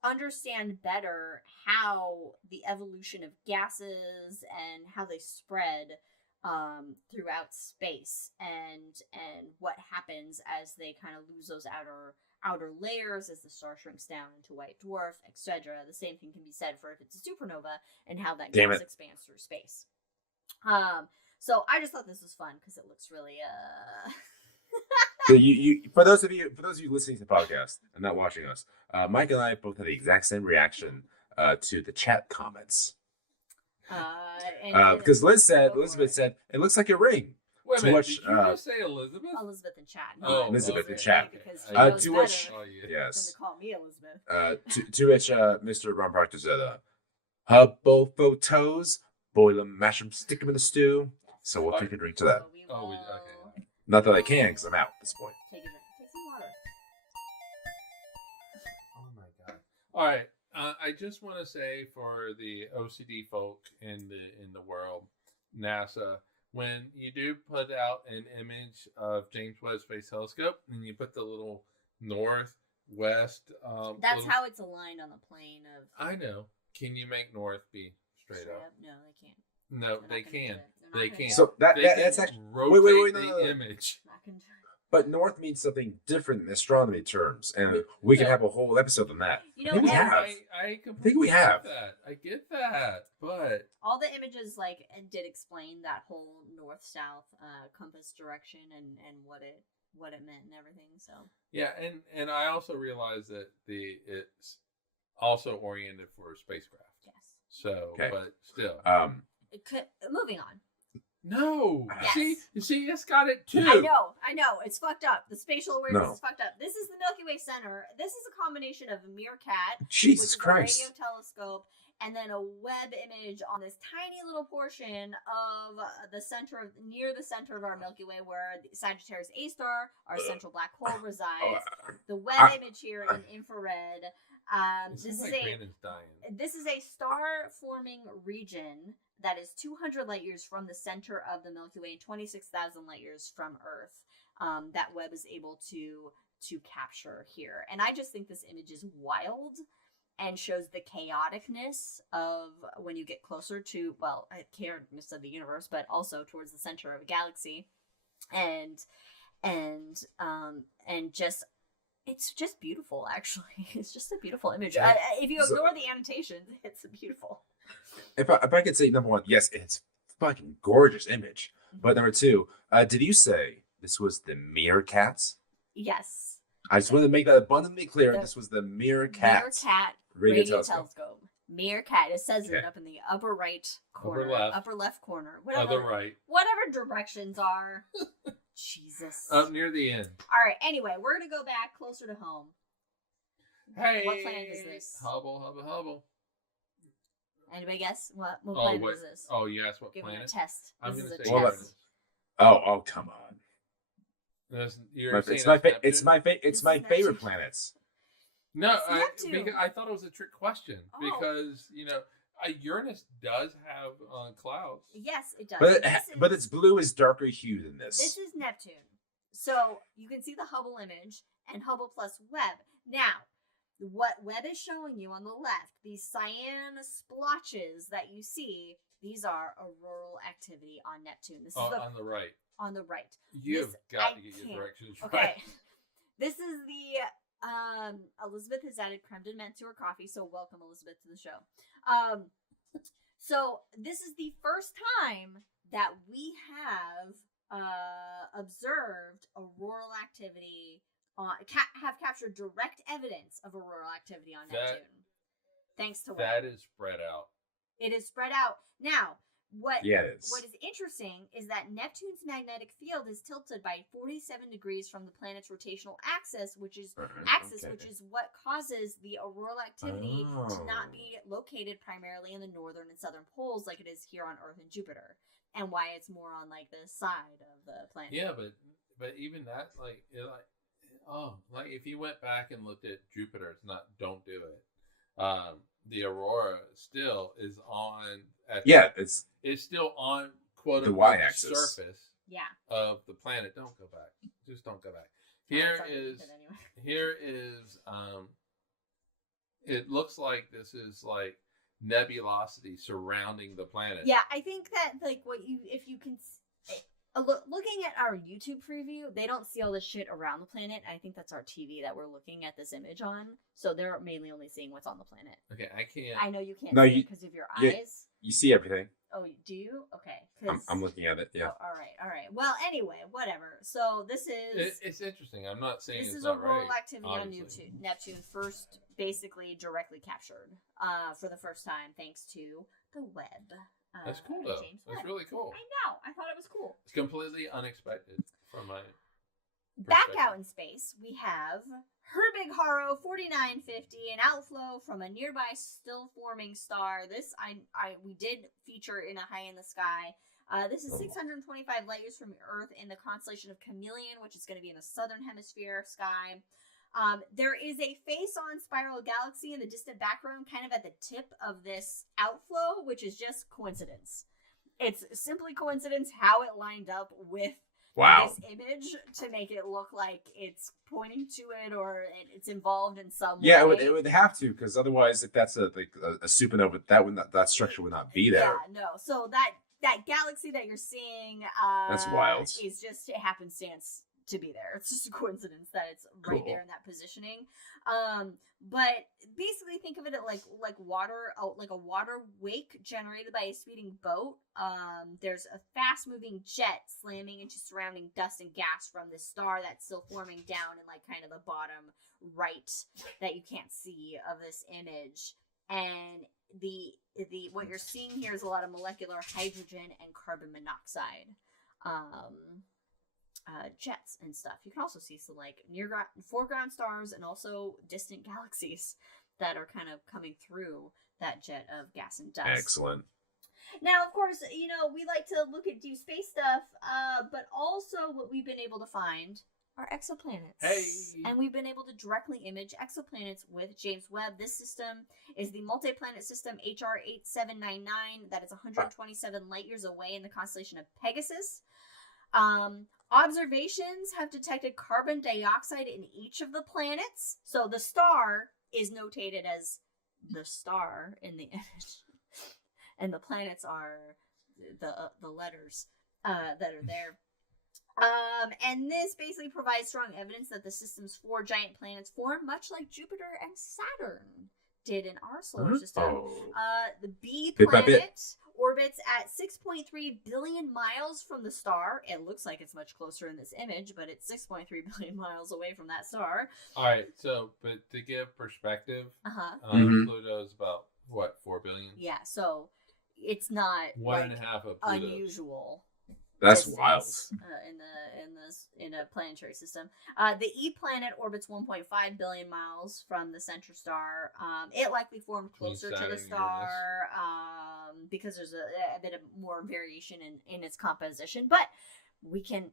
understand better how the evolution of gases and how they spread throughout space and what happens as they kind of lose those outer layers as the star shrinks down into white dwarf, etc. The same thing can be said for if it's a supernova and how that gas expands through space. So I just thought this was fun because it looks really So for those of you listening to the podcast and not watching us, Mike and I both had the exact same reaction to the chat comments. Because Elizabeth said it looks like a ring. Wait a minute, did you just say Elizabeth? Elizabeth in chat. Elizabeth in chat. To which, yes. Than to call me Elizabeth. To which Mr. Ron Proctor said, "Hubble photos, boil them, mash them, stick them in the stew." So we'll take a drink to that. Okay. Not that I can, because I'm out at this point. Take a drink. Take some water. Oh my god! All right, I just want to say for the OCD folk in the world, NASA, when you do put out an image of James Webb Space Telescope and you put the little north, west. That's how it's aligned on the plane of. I know. Can you make north be straight up? No, they can't. No, they can. They can. So that's actually rotate the image. But north means something different in astronomy terms, and we can have a whole episode on that. I think we have. I completely get that. I get that, but all the images did explain that whole north-south compass direction and what it meant and everything. So yeah, and I also realized that it's also oriented for a spacecraft. Yes. So, but still, moving on. No. Yes. See, it's got it too. I know. It's fucked up. The spatial awareness is fucked up. This is the Milky Way center. This is a combination of a meerkat, Jesus Christ, a radio telescope, and then a Webb image on this tiny little portion of near the center of our Milky Way, where the Sagittarius A star, our central black hole, resides. The Webb image here in infrared. This is a star-forming region that is 200 light years from the center of the Milky Way and 26,000 light years from Earth. That Webb is able to capture here, and I just think this image is wild and shows the chaoticness of when you get closer to chaoticness of the universe, but also towards the center of a galaxy, and just. It's just beautiful, actually. It's just a beautiful image. If you ignore the annotations, it's beautiful. If I could say, number one, yes, it's a fucking gorgeous image. But number two, did you say this was the meerkats? Yes. I just wanted to make that abundantly clear. This was the meerkat. Meerkat Radio telescope. Meerkat. It says it up in the upper right corner, upper left corner, whatever. Other right. Whatever directions are. Jesus. Up near the end. All right. Anyway, we're gonna go back closer to home. Hey. What planet is this? Hubble. Anybody guess what planet is this? Oh, yes. What Give planet? Me a test. I'm this gonna is say a test. Oh, come on. It's my favorite planets. No, because I thought it was a trick question because Uranus does have clouds. Yes, it does. But its blue is darker hue than this. This is Neptune, so you can see the Hubble image and Hubble plus Webb. Now, what Webb is showing you on the left, these cyan splotches that you see, these are auroral activity on Neptune. This is on the right. On the right. You've got to get your directions right. Okay. This is the Elizabeth has added creme de menthe to her coffee, so welcome Elizabeth to the show. So this is the first time that we have observed auroral activity have captured direct evidence of auroral activity on Neptune. Thanks to that is spread out. It is spread out. Now, what is interesting is that Neptune's magnetic field is tilted by 47 degrees from the planet's rotational axis, which is what causes the auroral activity to not be located primarily in the northern and southern poles like it is here on Earth and Jupiter, and why it's more on like the side of the planet. Yeah, but even that, if you went back and looked at Jupiter, don't do it. The aurora still is on. It's still on quote the unquote y-axis surface. Of the planet. Don't go back. Just don't go back. Here is it looks like this is like nebulosity surrounding the planet. Yeah, I think that if you can. Looking at our YouTube preview, they don't see all this shit around the planet. I think that's our TV that we're looking at this image on. So they're mainly only seeing what's on the planet. Okay, I can't. I know you can't see it because of your eyes. You see everything. Oh, do you? Okay. I'm looking at it, yeah. Oh, all right. Well, anyway, whatever. So this is... It's interesting. I'm not saying this it's is not auroral right, activity obviously. On Neptune first, basically directly captured for the first time thanks to the Webb. That's cool, though. That's really cool. I know. I thought it was cool. It's completely unexpected from my Back out in space, we have Herbig-Haro 4950, an outflow from a nearby still-forming star. This we did feature in a High in the Sky. This is 625 light years from Earth in the constellation of Chameleon, which is going to be in the southern hemisphere sky. There is a face-on spiral galaxy in the distant background, kind of at the tip of this outflow, which is just coincidence. It's simply coincidence how it lined up with this image to make it look like it's pointing to it or it's involved in some way. Yeah, it would have to, because otherwise, if that's a supernova, that structure would not be there. Yeah, no. So that galaxy that you're seeing, that's wild. Is just a happenstance to be there. It's just a coincidence that it's right there in that positioning. But basically think of it like water, like a water wake generated by a speeding boat. There's a fast moving jet slamming into surrounding dust and gas from this star that's still forming down in like kind of the bottom right that you can't see of this image. And the what you're seeing here is a lot of molecular hydrogen and carbon monoxide. Jets and stuff. You can also see some like foreground stars and also distant galaxies that are kind of coming through that jet of gas and dust. Excellent. Now, of course, we like to look at deep space stuff, but also what we've been able to find are exoplanets. Hey! And we've been able to directly image exoplanets with James Webb. This system is the multi-planet system HR 8799 that is 127 light years away in the constellation of Pegasus. Observations have detected carbon dioxide in each of the planets. So the star is notated as the star in the image. And the planets are the letters that are there. And this basically provides strong evidence that the system's 4 giant planets form much like Jupiter and Saturn did in our solar system. The B planet orbits orbits at 6.3 billion miles from the star. It looks like it's much closer in this image, but it's 6.3 billion miles away from that star. All right, so, but to give perspective, Mhm. Pluto's about, what, 4 billion? Yeah, so it's not One and a half of Pluto's. unusual. That's wild. In a planetary system. The E planet orbits 1.5 billion miles from the center star. It likely formed closer to the star because there's a bit of more variation in its composition. But we can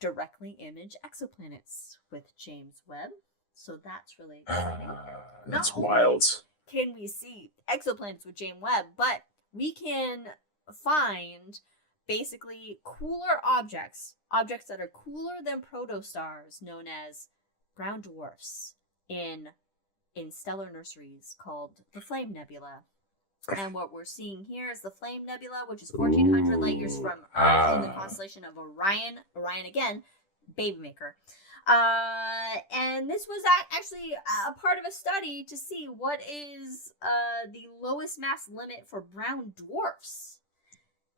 directly image exoplanets with James Webb, so that's really exciting. That's wild. Can we see exoplanets with James Webb? But we can find basically cooler objects that are cooler than protostars, known as brown dwarfs, in stellar nurseries called the Flame Nebula. And what we're seeing here is the Flame Nebula, which is 1,400 light years from Earth in the constellation of Orion. Orion again, baby maker. And this was actually a part of a study to see what is the lowest mass limit for brown dwarfs.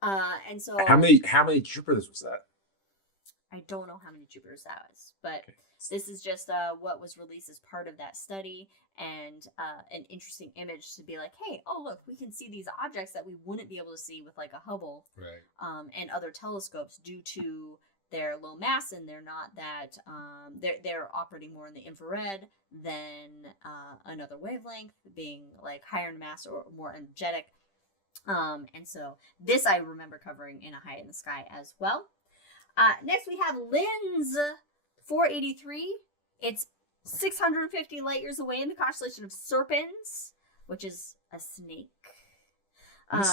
And so how many Jupiters was that? I don't know how many Jupiters that was, but this is just what was released as part of that study, and an interesting image to be like, hey, oh look, we can see these objects that we wouldn't be able to see with like a Hubble, right? And other telescopes due to their low mass, and they're not that they're operating more in the infrared than another wavelength, being like higher in mass or more energetic. And so this I remember covering in A High in the Sky as well. Next we have LINS 483. It's 650 light years away in the constellation of Serpens, which is a snake. And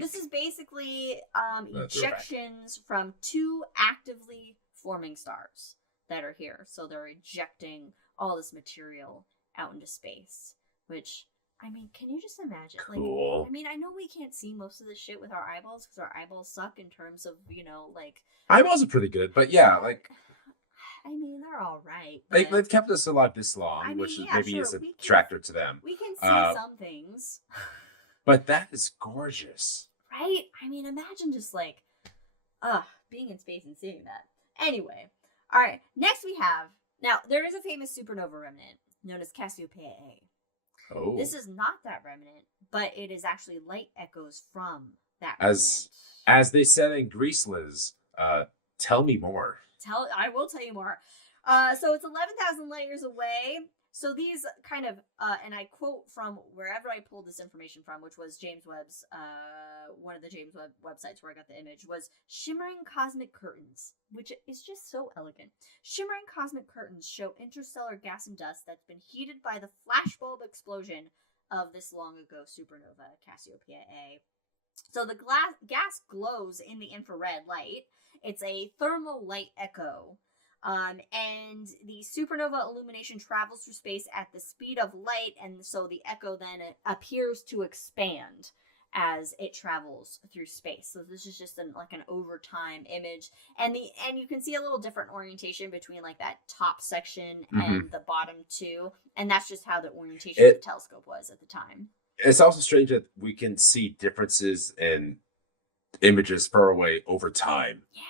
this is basically ejections from two actively forming stars that are here. So they're ejecting all this material out into space, which, I mean, can you just imagine? Cool. Like, I mean, I know we can't see most of this shit with our eyeballs because our eyeballs suck in terms of, like... Eyeballs are pretty good, but yeah, like... I mean, they're all right. They've kept us alive this long, which maybe is a tractor to them. We can see some things. But that is gorgeous. Right? I mean, imagine just like, being in space and seeing that. Anyway. All right. Next we have... Now, there is a famous supernova remnant known as Cassiopeia A. Oh. This is not that remnant, but it is actually light echoes from that remnant. As they said in Greece, Liz, tell me more. I will tell you more. So it's 11,000 light years away. So these kind of, and I quote from wherever I pulled this information from, which was James Webb's, one of the James Webb websites where I got the image, was shimmering cosmic curtains, which is just so elegant. Shimmering cosmic curtains show interstellar gas and dust that's been heated by the flashbulb explosion of this long ago supernova, Cassiopeia A. So the gas glows in the infrared light. It's a thermal light echo. And the supernova illumination travels through space at the speed of light, and so the echo then appears to expand as it travels through space. So this is just an over time image, and you can see a little different orientation between like that top section and the bottom two, and that's just how the orientation of the telescope was at the time. It's also strange that we can see differences in images far away over time. Yeah.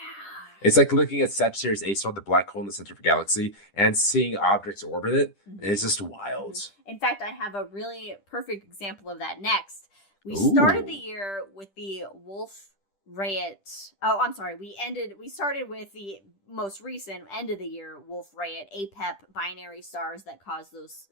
It's like looking at Sagittarius A star, the black hole in the center of a galaxy, and seeing objects orbit it. And it's just wild. In fact, I have a really perfect example of that next. We started the year with the Wolf-Rayet. Oh, I'm sorry. We started with the most recent end of the year Wolf-Rayet APEP binary stars that cause those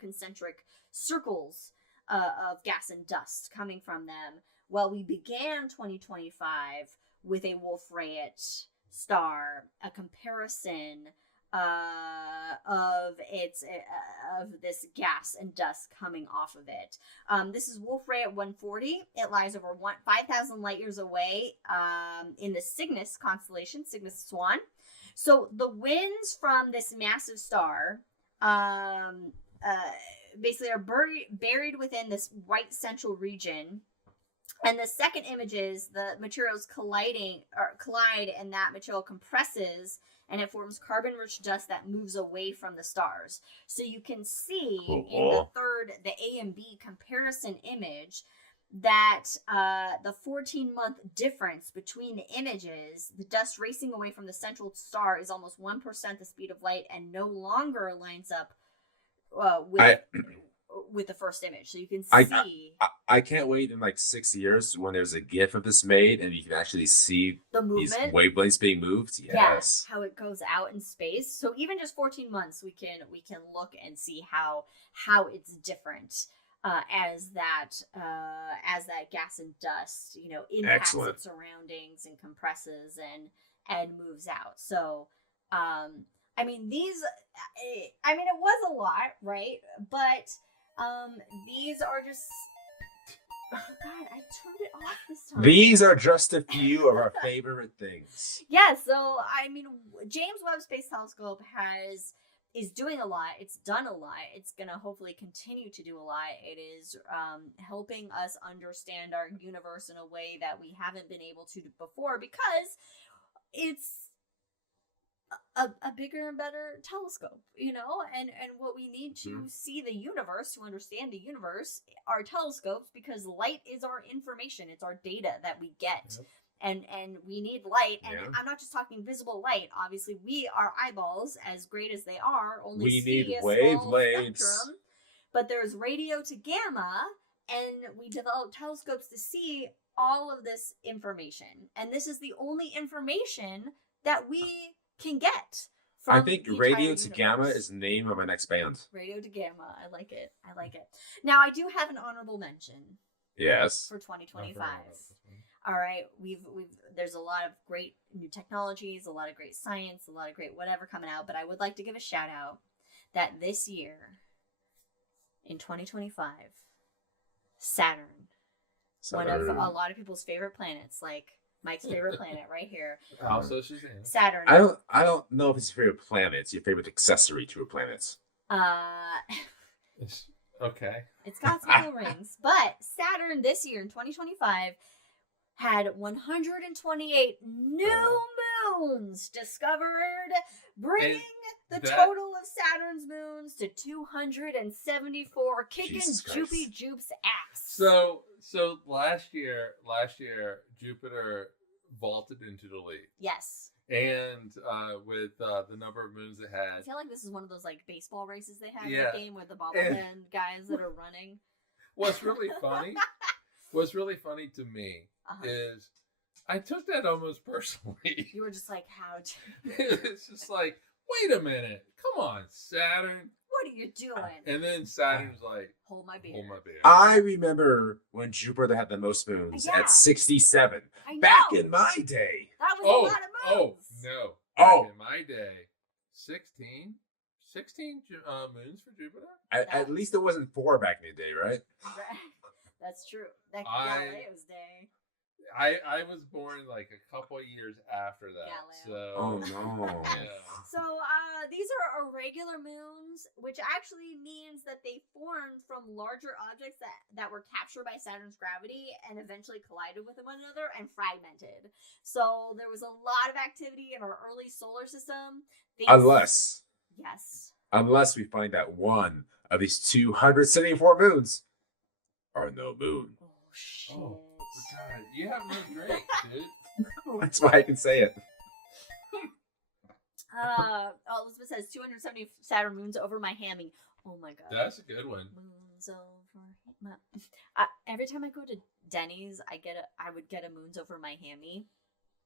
concentric circles of gas and dust coming from them. Well, we began 2025 with a Wolf-Rayet star, a comparison of this gas and dust coming off of it. This is Wolf-Rayet 140. It lies over 5,000 light years away in the Cygnus constellation, Cygnus Swan. So the winds from this massive star basically are buried within this white central region. And the second image is the materials collide, and that material compresses, and it forms carbon-rich dust that moves away from the stars. So you can see in the A and B comparison image that the 14-month difference between the images, the dust racing away from the central star, is almost 1% the speed of light and no longer lines up with the first image. So you can see. I can't wait in like 6 years when there's a GIF of this made and you can actually see the movement, these wavelengths being moved. Yes. Yeah, how it goes out in space. So even just 14 months, we can look and see how it's different as that gas and dust, impacts its surroundings and compresses and moves out. So I mean, it was a lot, right? But these are just, oh God, I turned it off this time. These are just a few of our favorite things. Yeah, so I mean, James Webb Space Telescope is doing a lot. It's done a lot. It's gonna hopefully continue to do a lot. It is helping us understand our universe in a way that we haven't been able to before, because it's a bigger and better telescope, and what we need to see the universe, to understand the universe, are telescopes, because light is our information. It's our data that we get. Yep. And we need light, and I'm not just talking visible light. Obviously, our eyeballs, as great as they are, only see a small spectrum. But there's radio to gamma, and we develop telescopes to see all of this information. And this is the only information that we can get. I think Radio to Gamma is the name of my next band. Radio to Gamma. I like it. Now, I do have an honorable mention. Yes. For 2025. All right. There's a lot of great new technologies, a lot of great science, a lot of great whatever coming out, but I would like to give a shout out that this year, in 2025, Saturn, one of a lot of people's favorite planets, like Mike's favorite planet right here. Also Suzanne. Saturn. I don't know if it's your favorite planet. It's your favorite accessory to a planet. Okay. It's got some cool rings. But Saturn this year in 2025 had 128 new moons discovered, bringing the total of Saturn's moons to 274, kicking Joopy Joop's ass. So last year Jupiter vaulted into the lead. Yes. And with the number of moons it had, I feel like this is one of those like baseball races they have in the game with the bobblehead guys that are running. What's really funny to me is I took that almost personally. You were just like, how? It's just like, wait a minute, come on, Saturn. What are you doing? And then Saturn's like, hold my beer. I remember when Jupiter had the most moons at 67. Back in my day. That was a lot of moons. Back in my day, 16 moons for Jupiter. At least it wasn't 4 back in the day, right? That's true. That Galileo's day. I was born like a couple years after that. Galileo. Oh no. Yeah. So these are irregular moons, which actually means that they formed from larger objects that were captured by Saturn's gravity and eventually collided with one another and fragmented. So there was a lot of activity in our early solar system. Unless we find that one of these 274 moons are no moon. Oh shit. Oh. God, you have no drink, dude. That's why I can say it. Elizabeth says 270 Saturn moons over my hammy. Oh my god. That's a good one. Moons over my... every time I go to Denny's, I would get a moons over my hammy.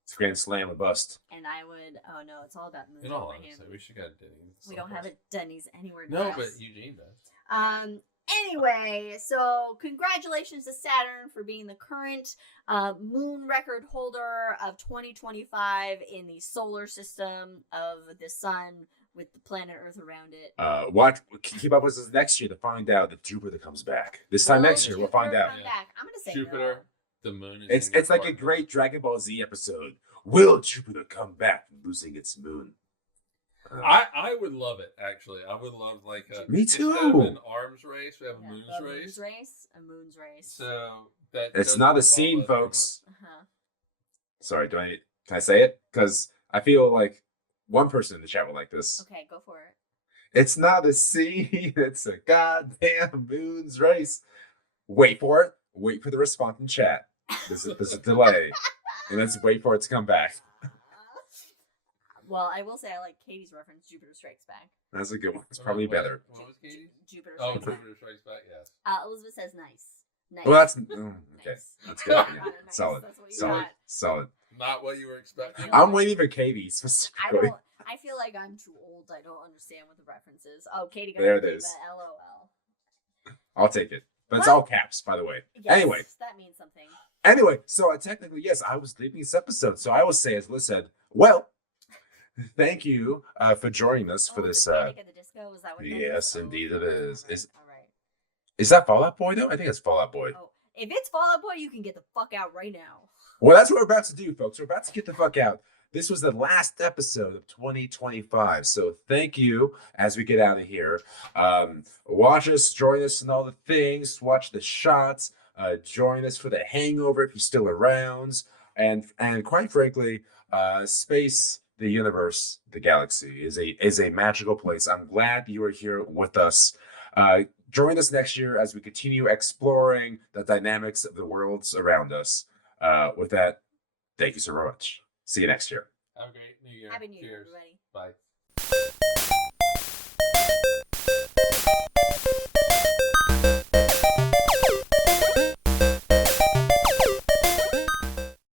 It's a grand slam, a bust. And I would... Oh no, it's all about moons in over all my honesty, hammy. we should get a Denny's. We don't have a Denny's anywhere near us. No, but Eugene does. Anyway, so congratulations to Saturn for being the current moon record holder of 2025 in the solar system of the sun with the planet Earth around it. Keep up with us next year to find out if Jupiter comes back. This time next year, we'll find out. I'm gonna say Jupiter, the moon is. It's like a great Dragon Ball Z episode. Will Jupiter come back from losing its moon? I would love it, actually. I would love like a... Me too. Instead of an arms race, we have a moons race. A moons race. So that it's not a scene, folks. Sorry, can I say it? Because I feel like one person in the chat will like this. Okay, go for it. It's not a scene. It's a goddamn moons race. Wait for it. wait for the response in chat. There's a delay, and let's wait for it to come back. Well, I will say I like Katie's reference, Jupiter Strikes Back. That's a good one. It's probably better. What was Katie's? Jupiter Oh, Strikes Back. Jupiter Strikes Back, yes. Elizabeth says nice. Nice. Well, that's okay. Nice. That's good. Yeah. Nice. Solid. That's what you Solid. got. Solid. Not what you were expecting. I'm waiting for Katie specifically. I feel like I'm too old. I don't understand what the reference is. Oh, Katie got There it is. LOL. I'll take it. But it's all caps, by the way. Yes, anyway. That means something. Anyway, so technically, yes, I was leaving this episode. So I will say, as Liz said, well, thank you for joining us for this. Panic at the Disco? Is that what yes, indeed it is. All right. Is that Fall Out Boy, though? I think it's Fall Out Boy. Oh, if it's Fall Out Boy, you can get the fuck out right now. Well, that's what we're about to do, folks. We're about to get the fuck out. This was the last episode of 2025. So thank you as we get out of here. Watch us, join us in all the things, watch the shots, join us for the hangover if you're still around. And quite frankly, space, the universe, the galaxy is a magical place. I'm glad you are here with us. Join us next year as we continue exploring the dynamics of the worlds around us. With that, thank you so much. See you next year. Have a great New Year. Happy New Year, Cheers. everybody. Bye.